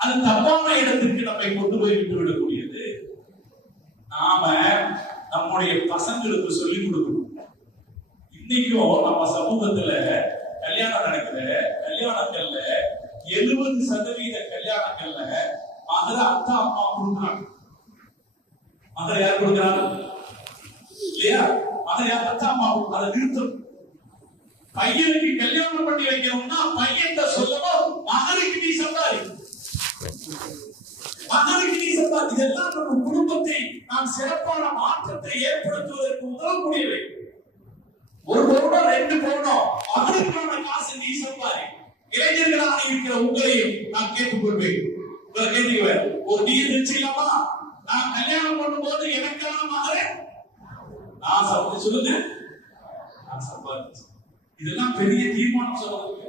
அது தப்பான இடத்திற்கு நம்மை கொண்டு போய் விட்டு விடக்கூடியது. நாம நம்முடைய பசங்களுக்கு சொல்லிக் கொடுக்கணும். இன்னைக்கும் நம்ம சமூகத்துல கல்யாணம் நடக்குற கல்யாணங்கள்ல 70% கல்யாணங்கள்ல மகர அத்தா அம்மா கொடுக்குறாங்க. மகர யார் கொடுக்குறாங்க இல்லையா? மகர யார்? அத்தா அம்மா. அதை நிறுத்தம். பையனுக்கு கல்யாணம் பண்ணி வைக்கணும்னா பையன் சொல்லணும், மகனுக்கு நீ சம்பாதி, மகனுக்கு நீ சம்பாதி. இதெல்லாம் நம்ம குடும்பத்தை நாம் சிறப்பான மாற்றத்தை ஏற்படுத்துவதற்கு உதவக்கூடியவை. ஒரு பவுனோ 2 பவுனோ அதற்கான காசு நீ சம்பாதி. இளைஞர்களாக இருக்கிற உங்களையும் நான் கேட்டுக்கொள்வேன். உங்களை கேட்டுக்குவேன், ஒரு நீர் நிச்சயமா நான் கல்யாணம் பண்ணும்போது எனக்கான மகரை நான் சம்பாதி சொல்லுங்க, நான் சம்பாதிச்சேன். இதெல்லாம் பெரிய தீர்மானம் சொல்லுங்க.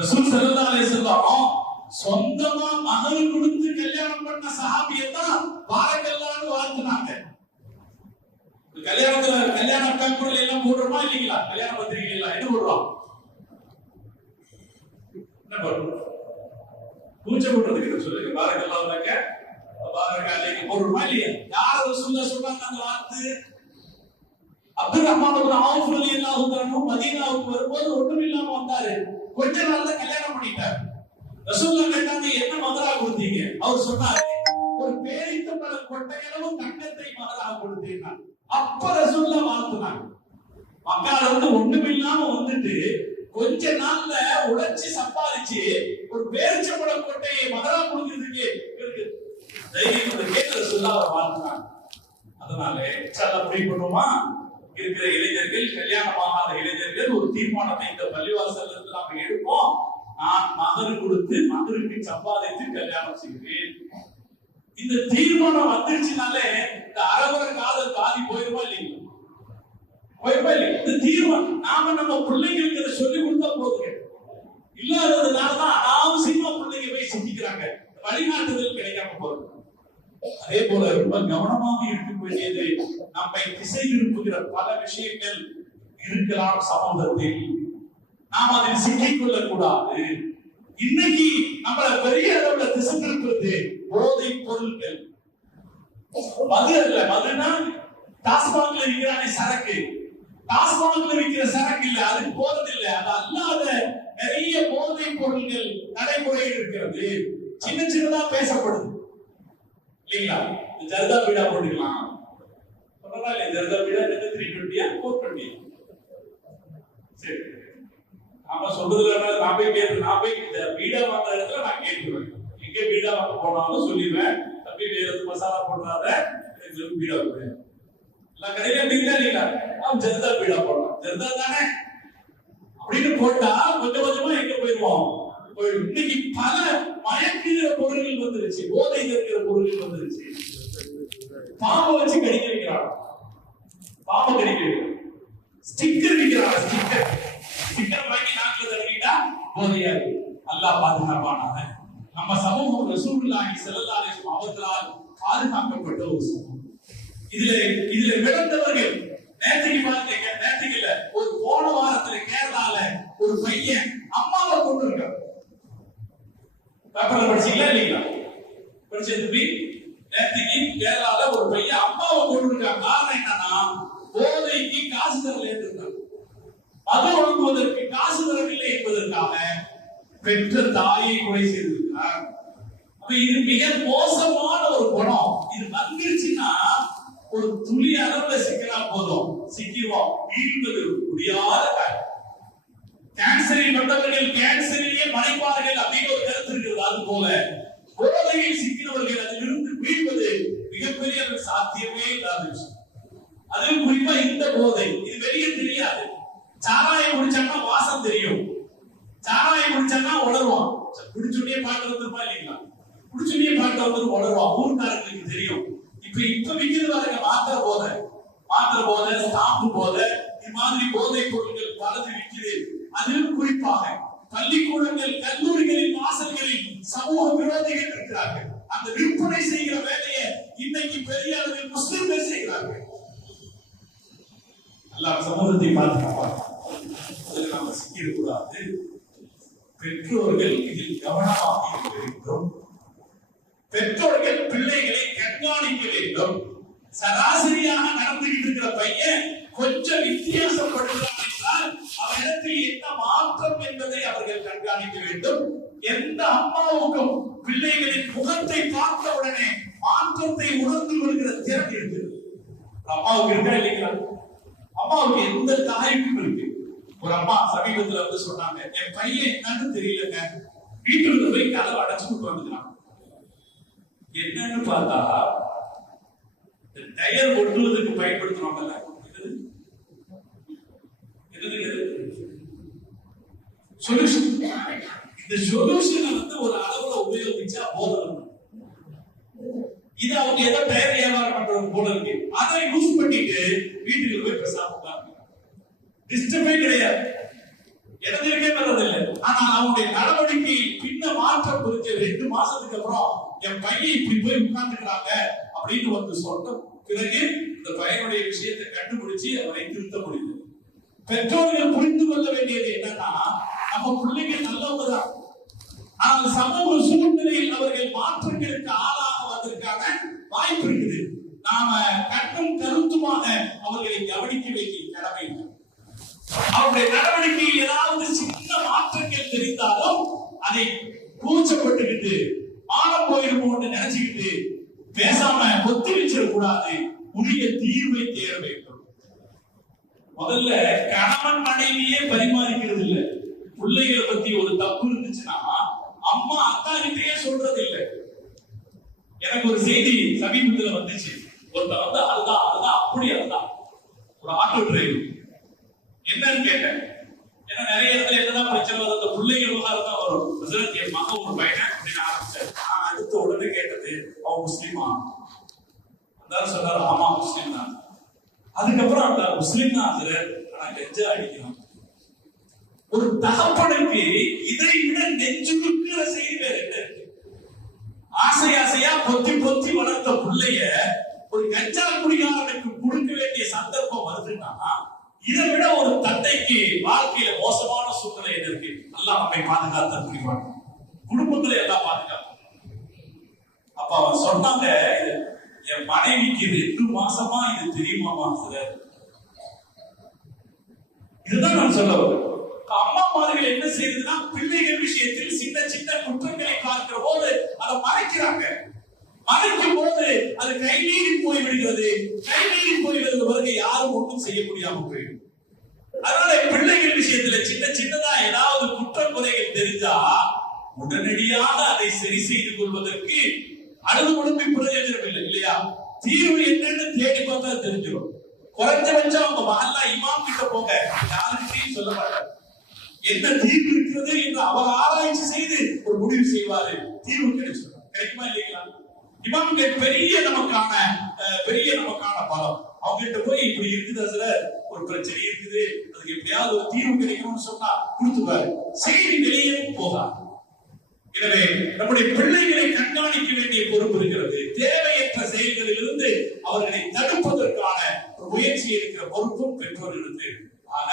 ரசூல் ஸல்லல்லாஹு அலைஹி வஸல்லம் சொந்தமா மகன் கொடுத்து கல்யாணம் பண்ண சஹாபியை தான் பாரக்கல்லாஹ்னு வாழ்த்துனாங்க. கல்யாண அக்காக்குள்ள எல்லாம் போடுறோமா இல்லீங்களா? கல்யாண பத்திரிகை எல்லாம் என்ன போடுறோம்? என்ன போடுறோம்? பூஜை போடுறதுக்கு சொல்லுங்க. பாரக்கல்லாஹ்னாக்க பாரக்காலைக்கு போடுறோமா இல்லையா? யார் ரசூலுல்லாஹ் சொல்றாங்க அந்த வார்த்தை? அப்துல் ரஹ்மான் இப்னு அவுஃப் ரலியல்லாஹு அன்ஹு மதீனாவுக்கு வரும்போது ஒண்ணும் இல்லாம வந்தாரு. கொஞ்ச நாள்ல கல்யாணம் பண்ணிட்டார். ரசூலுல்லாஹ் கேட்டாங்க, என்ன மகரா கொடுத்தீங்க? அவர் சொன்னாரு, ஒரு பேரித்தம்பழ கொட்டையளவு தங்கத்தை மகரா கொடுத்தேன். அப்ப ரசூலுல்லாஹ் வாழ்த்துனாங்க. மக்கால இருந்து ஒண்ணும் இல்லாம வந்துட்டு கொஞ்ச நாள்ல உழைச்சி சம்பாதிச்சு ஒரு பேரிச்சம்பழ கொட்டையை மகரா கொடுக்கிறதுக்கு இருக்கு தைரியம் கேட்டு ரசூலுல்லாஹ் வாழ்த்துனாங்க. அதனால இன்ஷாஅல்லாஹ் முடிவு பண்ணுமா? இருக்கிற இளைஞர்கள், கல்யாணமாகாத இளைஞர்கள் ஒரு தீர்மானத்தை இந்த பள்ளிவாசல்ல இருந்து நாம எடுப்போம். நான் மகன் கொடுத்து மகனுக்கு சம்பாதித்து கல்யாணம் செய்கிறேன். இந்த தீர்மானம் வந்துருச்சுனாலே இந்த அரவர காதல் பாதி போயிருமா இல்லைங்களா? போயிருமா இல்லையா? இந்த தீர்மானம் நாம நம்ம பிள்ளைங்களுக்கு இதை சொல்லி கொடுத்தா போதுங்க. இல்லாததுனாலதான் அனாவசியமா பிள்ளைங்க போய் சிந்திக்கிறாங்க, வழிகாட்டுதல் கிடைக்காம போறது. அதே போல ரொம்ப கவனமாக இருக்க வேண்டியது, நம்மை திசை திருப்புகிற பல விஷயங்கள் இருக்கலாம் சமூகத்தில். நாம் அதில் சிக்கிக் கொள்ளக் கூடாது. இன்னைக்கு நம்மள பெரிய அளவுல திசை திருப்புறது போதை பொருட்கள். மது அல்ல, மதுனா டாஸ்மாக்ல விற்கிறானே சரக்கு, டாஸ்மாக்ல விற்கிற சரக்கு இல்ல, அது போறது இல்ல. அது அல்லாத நிறைய போதை பொருட்கள் நடைமுறையில் இருக்கிறது. சின்ன சின்னதா பேசப்படுது இல்லைங்களா? ஜர்தா பீடா போட்டுக்கலாம் சொல்றதா இல்லையா? ஜர்தா பீடா 320 420 சரி. நாம சொல்றதுல நான் போய் இந்த பீடா வாங்குற இடத்துல நான் கேட்குவேன். எங்க பீடா வாங்க போனாலும் சொல்லிடுவேன், தம்பி வேற மசாலா போடுறாத எங்களுக்கு பீடா கொடு. எல்லா கடையிலும் பீடா இல்லைங்களா? அவன் ஜர்தா பீடா போடலாம், ஜர்தா தானே அப்படின்னு போட்டா கொஞ்சம் கொஞ்சமா எங்க போயிருவோம். இன்னைக்கு பல மயக்குகிற பொருள்கள் வந்துருச்சு, போதை இருக்கிற பொருள்கள் வந்துருச்சு. பாம்பை வச்சு கடிக்க வைக்கிறான், பாம்பை கடிக்க வைக்கிறான். ஸ்டிக்கர் விற்கிறான், ஸ்டிக்கர் வாங்கி நாட்டுல தடவிட்டா போதையா இருக்கு. அல்லாஹ் பாதுகாப்பானாக. நம்ம சமூகம் ரசூலுல்லாஹி ஸல்லல்லாஹு அலைஹி வஸல்லம் அவர்களால் பாதுகாக்கப்பட்ட ஒரு சமூகம். இதுல விழுந்தவர்கள் நேற்றுக்கு பாருங்க, நேற்றுக்கு இல்ல, ஒரு போன வாரத்துல கேரளால ஒரு பையன் அம்மாவை கொண்டு இருக்கான். பேப்பர்ல படிச்சீங்களா இல்லைங்களா? படிச்சது நேற்றுக்கு கேரளால ஒரு பையன் அம்மாவை கொண்டு இருக்கான். காரணம் என்னன்னா, போதைக்கு காசு தரல இருக்காங்க, மது வாங்குவதற்கு காசு தரவில்லை என்பதற்காக பெற்ற தாயை கொலை செய்திருக்கிறார். அப்ப இது மிக மோசமான ஒரு குணம். இது வந்துருச்சுன்னா ஒரு துளி அளவுல சிக்கினா போதும், சிக்கிடுவோம். மீள்வது முடியாத காரியம். கேன்சரில் வந்தவர்கள் கேன்சரிலேயே மறைப்பார்கள் அப்படின்னு ஒரு கருத்து இருக்கிறது. அது போல போதையில் சிக்கினவர்கள் அதிலிருந்து மீள்வது மிகப்பெரிய சாத்தியமே இல்லாத விஷயம். அதுவும் குறிப்பா இந்த போதை, இது வெளியே தெரியாது. சாராயம் குடிச்சான்னா வாசம் தெரியும், சாராயம் குடிச்சான்னா உணர்வான். குடிச்சுட்டே பாட்டு வந்துருப்பா இல்லைங்களா? குடிச்சுட்டே பாட்டு வந்து உணர்வான், ஊர்காரங்களுக்கு தெரியும். இப்ப விக்கிறது பாருங்க, மாத்திர போதை, ஸ்டாம்பு போதை, இது மாதிரி போதை பொருட்கள் பலது விற்கிறது. அதிலும் குறிப்பாக பள்ளிக்கூடங்கள், கல்லூரிகளின் வாசல்களில் சமூக விரோதிகள் இருக்கிறார்கள். அந்த விற்பனை செய்கிற வேலையை இன்னைக்கு பெரிய அளவில் முஸ்லிம்கள் செய்கிறார்கள். அல்லாஹ் சமூகத்தை பாதுகாப்பார். அதில் நாம் சிக்கிடக்கூடாது. பெற்றோர்கள் இதில் கவனமாக இருக்க வேண்டும். பெற்றோர்கள் பிள்ளைகளை கண்காணிக்க வேண்டும். சராசரியாக நடந்துகிட்டு இருக்கிற பையன் கொஞ்சம் வித்தியாசப்படுகிறான் என்றால் அவரிடத்தில் என்ன மாற்றம் என்பதை அவர்கள் கண்காணிக்க வேண்டும். எந்த அம்மாவுக்கும் பிள்ளைகளின் முகத்தை பார்த்த உடனே மாற்றத்தை உணர்ந்து கொள்கிற திறன் இருக்குது. அம்மாவுக்கு இருக்கா இல்லைங்களா? அம்மாவுக்கு எந்த தாய்க்கும் இருக்கு. ஒரு அம்மா சமீபத்துல வந்து சொன்னாங்க, என் பையன் என்னன்னு தெரியலங்க, வீட்டுல போய் கதவை அடைச்சுட்டு வந்துக்கிறான். என்னன்னு பார்த்தா டயர் ஒட்டுவதற்கு பயன்படுத்துவாங்கல்ல, சொல்யூஷன். இந்த சொல்யூஷனை ஒரு அளவுல உபயோகிச்சா போதும். இது அவங்க ஏதோ டயர் வியாபாரம் பண்றது போல இருக்கு. அதை யூஸ் பண்ணிட்டு வீட்டுக்கு போய் பேசாம டிஸ்டர்பே கிடையாது, இடத்திற்கே வர்றதில்லை. ஆனா அவனுடைய நடவடிக்கை பின்ன மாற்றம் புரிஞ்ச 2 மாசத்துக்கு அப்புறம் என் பையன் இப்படி போய் உட்கார்ந்துக்கிறாங்க அப்படின்னு வந்து சொன்ன பிறகு இந்த பையனுடைய விஷயத்தை கண்டுபிடிச்சு அவரை திருத்த முடியுது. பெற்றோர்கள் புரிந்து கொள்ள வேண்டியது என்னன்னா, நம்ம பிள்ளைங்க நல்லவங்க தான், ஆனால் சமூக சூழ்நிலையில் அவர்கள் மாற்றங்களுக்கு ஆளாகுவதற்கான வாய்ப்பு இருக்குது. நாம கண்ணும் கருத்துமாக அவர்களை கவனிக்க வேண்டிய கடமை. அவருடைய நடவடிக்கையில் ஏதாவது சின்ன மாற்றங்கள் தெரிந்தாலும் அதை கூச்சப்பட்டுக்கிட்டு மானம் போயிருமோன்னு நினைச்சுக்கிட்டு பேசாம ஒத்தி வச்சிடக்கூடாது. உரிய தீர்வை தேட வேண்டும். முதல்ல கணவன் மனைவியே பரிமாறிக்கிறது இல்லை. பிள்ளைகளை பத்தி ஒரு தப்பு இருந்துச்சுன்னா அம்மா அத்தா கிட்டே சொல்றது இல்லை. எனக்கு ஒரு செய்தி சமீபத்தில் வந்துச்சு. ஒருத்தர் வந்து அதுதான் அப்படி அதுதான் ஒரு ஆட்டோ டிரைவர் என்னன்னு கேட்டேன். ஏன்னா நிறைய இடத்துல என்னதான் பிரச்சனை வரும், அந்த பிள்ளைங்க விவகாரம் தான் வரும். என் மகன் ஒரு பையனை அப்படின்னு ஆரம்பிச்சாரு. நான் அடுத்த உடனே கேட்டது, அவன் முஸ்லீமா? அந்த சொன்னாரு, ஆமா முஸ்லீம் தான். அதுக்கப்புறம் அந்த முஸ்லீம் தான் ஆனா கெஞ்சா அடிக்கிறான். ஒரு தகப்பனுக்கு இதை விட நெஞ்சுருக்கிற செய்தி வேற என்ன இருக்கு? ஆசை ஆசையா பொத்தி பொத்தி வளர்த்த பிள்ளைய ஒரு கஞ்சா குடிகாரனுக்கு கொடுக்க வேண்டிய சந்தர்ப்பம் வருதுன்னா, இதை விட ஒரு தந்தைக்கு வாழ்க்கையில மோசமான சூழ்நிலை என்ன இருக்கு? எல்லாம் நம்மை பாதுகாத்த புரிவாங்க, குடும்பங்களை எல்லாம் பாதுகாப்பு. அப்ப அவன் சொன்னாங்க, என் மனைவிக்கு 2 மாசமா இது தெரியுமாமா சார்? இதுதான் நான் சொல்ல வரேன். அம்மாமார்கள் என்ன செய்யுதுன்னா, பிள்ளைகள் விஷயத்தில் சின்ன சின்ன குற்றங்களை பார்க்கிற போது அதை மறைக்கிறாங்க. மறைக்கும் போது அது கைமீறி போய்விடுகிறது. கைமீறி போய்விடுறது பிறகு யாரும் ஒன்றும் செய்ய முடியாம போயிடும். அதனால பிள்ளைகள் விஷயத்துல சின்ன சின்னதா ஏதாவது குற்றம் குறைகள் தெரிஞ்சா உடனடியாக அதை சரி செய்து கொள்வதற்கு அழுது கொடுப்பை பிரயோஜனம் இல்லை இல்லையா? தீர்வு என்னன்னு தேடி பார்த்தா தெரிஞ்சிடும். குறைஞ்சபட்சம் அவங்க மகல்லா இமாம் கிட்ட போங்க, யாருக்கிட்டையும் சொல்ல மாட்டாங்க. என்ன தீர்வு இருக்கிறது என்று அவர் ஆராய்ச்சி செய்து ஒரு முடிவு செய்வாரு. தீர்வு கிடைக்குமா இல்லைங்களா? இமாம்கள் பெரிய நமக்கான பலம். அவங்க கிட்ட போய் இப்படி இருக்குது, அதுல ஒரு பிரச்சனை இருக்குது, அதுக்கு எப்படியாவது ஒரு தீர்வு கிடைக்கணும்னு சொன்னா கொடுத்துருவாரு. செய்தி வெளியே போகாது. எனவே நம்முடைய பிள்ளைகளை கண்காணிக்க வேண்டிய பொறுப்பு இருக்கிறது. தேவையற்ற செயல்களில் இருந்து அவர்களை தடுப்பதற்கான ஒரு முயற்சி இருக்கிற பொறுப்பும் பெற்றோர்களுக்கு. ஆக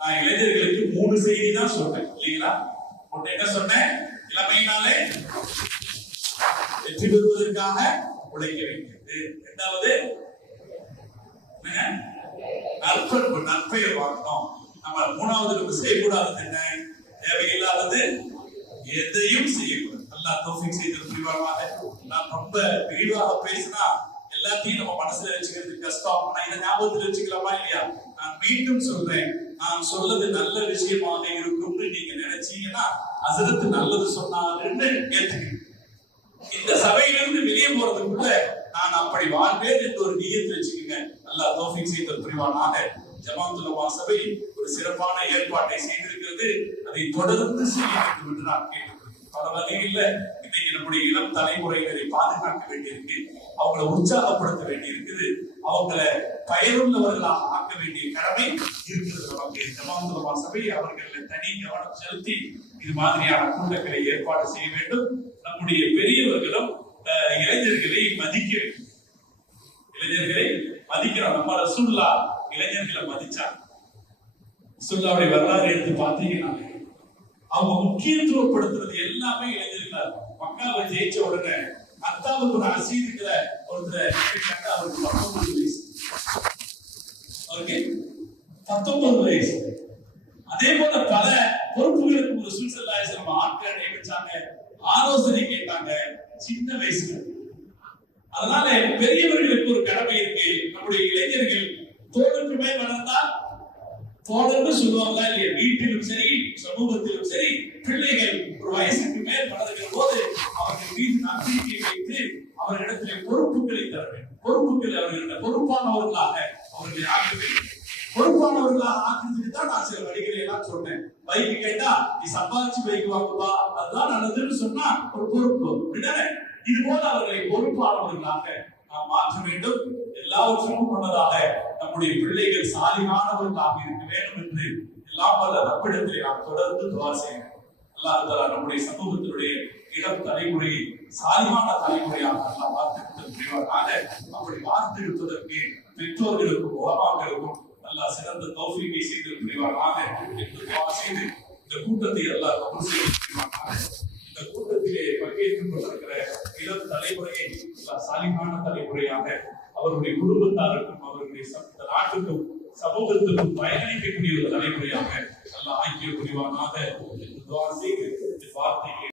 நான் இளைஞர்களுக்கு 3 செய்தி தான் சொன்னேன் இல்லைங்களா? ஒன்று என்ன சொன்னேன்? இளமையினாலே வெற்றி பெறுவதற்காக உழைக்க வேண்டியது. இரண்டாவது நற்பெயர் வாங்கணும். நம்ம 3வது நம்ம செய்யக்கூடாதது என்ன? தேவையில்லாதது எதையும் செய்யக்கூடாது. அல்லாஹ் தௌஃபீக் செய்து புரிவானாக. நான் ரொம்ப விரிவாக பேசினா எல்லாத்தையும் நம்ம மனசுல வச்சுக்கிறது கஷ்டம். ஆனா இதை ஞாபகத்தில் வச்சுக்கலாமா இல்லையா? நான் மீண்டும் சொல்றேன், நான் சொல்றது நல்ல விஷயமாக இருக்கும்னு நீங்க நினைச்சீங்கன்னா ஹஸரத் நல்லது சொன்னாருன்னு ஏத்துக்கங்க. இந்த சபையிலிருந்து வெளியே போறதுக்குள்ள நான் அப்படி வாழ்வேன் என்று ஒரு நியத்து வச்சுக்கோங்க. அல்லாஹ் தௌஃபீக் செய்து புரிவானாக. ஜமாஅத்துல் உலமா சபை ஒரு சிறப்பான ஏற்பாட்டை செய்திருக்கிறது. அதை தொடர்ந்து செய்ய வேண்டும் என்று நான் கேட்டுக்கொள்கிறேன். பல வகையில் இன்னைக்கு நம்முடைய இளம் தலைமுறையினரை பாதுகாக்க வேண்டியிருக்கு, அவங்களை உற்சாகப்படுத்த வேண்டியிருக்குது, அவங்களை பயனுள்ளவர்களாக ஆக்க வேண்டிய கடமை இருக்கிறது நமக்கு. ஜமாஅத்துல் உலமா சபை அவர்களை தனி கவனம் செலுத்தி இது மாதிரியான கூட்டங்களை ஏற்பாடு செய்ய வேண்டும். நம்முடைய பெரியவர்களும் இளைஞர்களை மதிக்க வேண்டும். இளைஞர்களை மதிக்கிறோம். நம்ம ரசூலுல்லாஹ் இளைஞர்களை மதிச்சாங்க. ரசூலுல்லாஹ்வுடைய வரலாறு எடுத்து பார்த்தீங்கன்னா அவங்க முக்கியத்துவப்படுத்துறது எல்லாமே இளைஞர்களா இருக்கும். மக்காவை ஜெயிச்ச உடனே அத்தாவுக்கு ஒரு அசீதுக்கிற ஒருத்தர் அவருக்கு 19 வயசு. ஓகே, 19 வயசு. அதே போல பல பொறுப்புகளுக்கு ஒரு சுல்சல்லாஹ் ஆட்களை நியமிச்சாங்க, ஆலோசனை கேட்டாங்க சின்ன வயசுல. அதனால பெரியவர்களுக்கு ஒரு கடமை இருக்கு. நம்முடைய இளைஞர்கள் தோளுக்கு மேல் வளர்ந்தால் தோழர்னு சொல்லுவாங்க இல்லையா? வீட்டிலும் சரி சமூகத்திலும் சரி பிள்ளைகள் ஒரு வயசுக்கு மேல் வளர்கிற போது அவர்கள் மீது நம்பிக்கை வைத்து அவர்களிடத்திலே பொறுப்புகளை தர வேண்டும். பொறுப்புகளை அவர்களிட பொறுப்பானவர்களாக அவர்களை ஆக்க வேண்டும். பொறுப்பானவர்களாக ஆக்குறதுக்கு தான் பைக் கேட்டா நீ சம்பாதிச்சு பைக் வாங்குவா, அதுதான் நல்லதுன்னு சொன்னா ஒரு பொறுப்பு. இது போல அவர்களை பொறுப்பானவர்களாக நாம் மாற்ற வேண்டும். எல்லாவற்றுக்கும் முன்னதாக நம்முடைய பிள்ளைகள் சாலிகானவர்களாக இருக்க வேண்டும் என்று எல்லாம் வல்ல ரப்பிடத்திலே நாம் தொடர்ந்து துஆ செய்யணும். அல்லாஹ் தஆலா நம்முடைய சமூகத்தினுடைய இளம் தலைமுறையை சாலிமான தலைமுறையாக அல்லாஹ் வார்த்தெடுத்து புரிவாராக. அப்படி வார்த்தெடுப்பதற்கு பெற்றோர்களுக்கும் உலமாக்களுக்கும் அல்லாஹ் சிறந்த தௌஃபீகை செய்து புரிவாராக என்று துஆ செய்து இந்த கூட்டத்தை அல்லாஹ் கபூல் செய்து புரிவாராக. இந்த கூட்டத்திலே பங்கேற்றுக் கொண்டிருக்கிற இளம் தலைமுறையை அல்லாஹ் சாலிமான தலைமுறையாக அவருடைய குடும்பத்தாருக்கும் அவருடைய நாட்டுக்கும் சமூகத்துக்கும் பயனளிக்கக்கூடிய ஒரு தலைமுறையாக அல்லாஹ் ஆக்கிய புரிவானாக என்று துஆ செய்து வார்த்தைகளை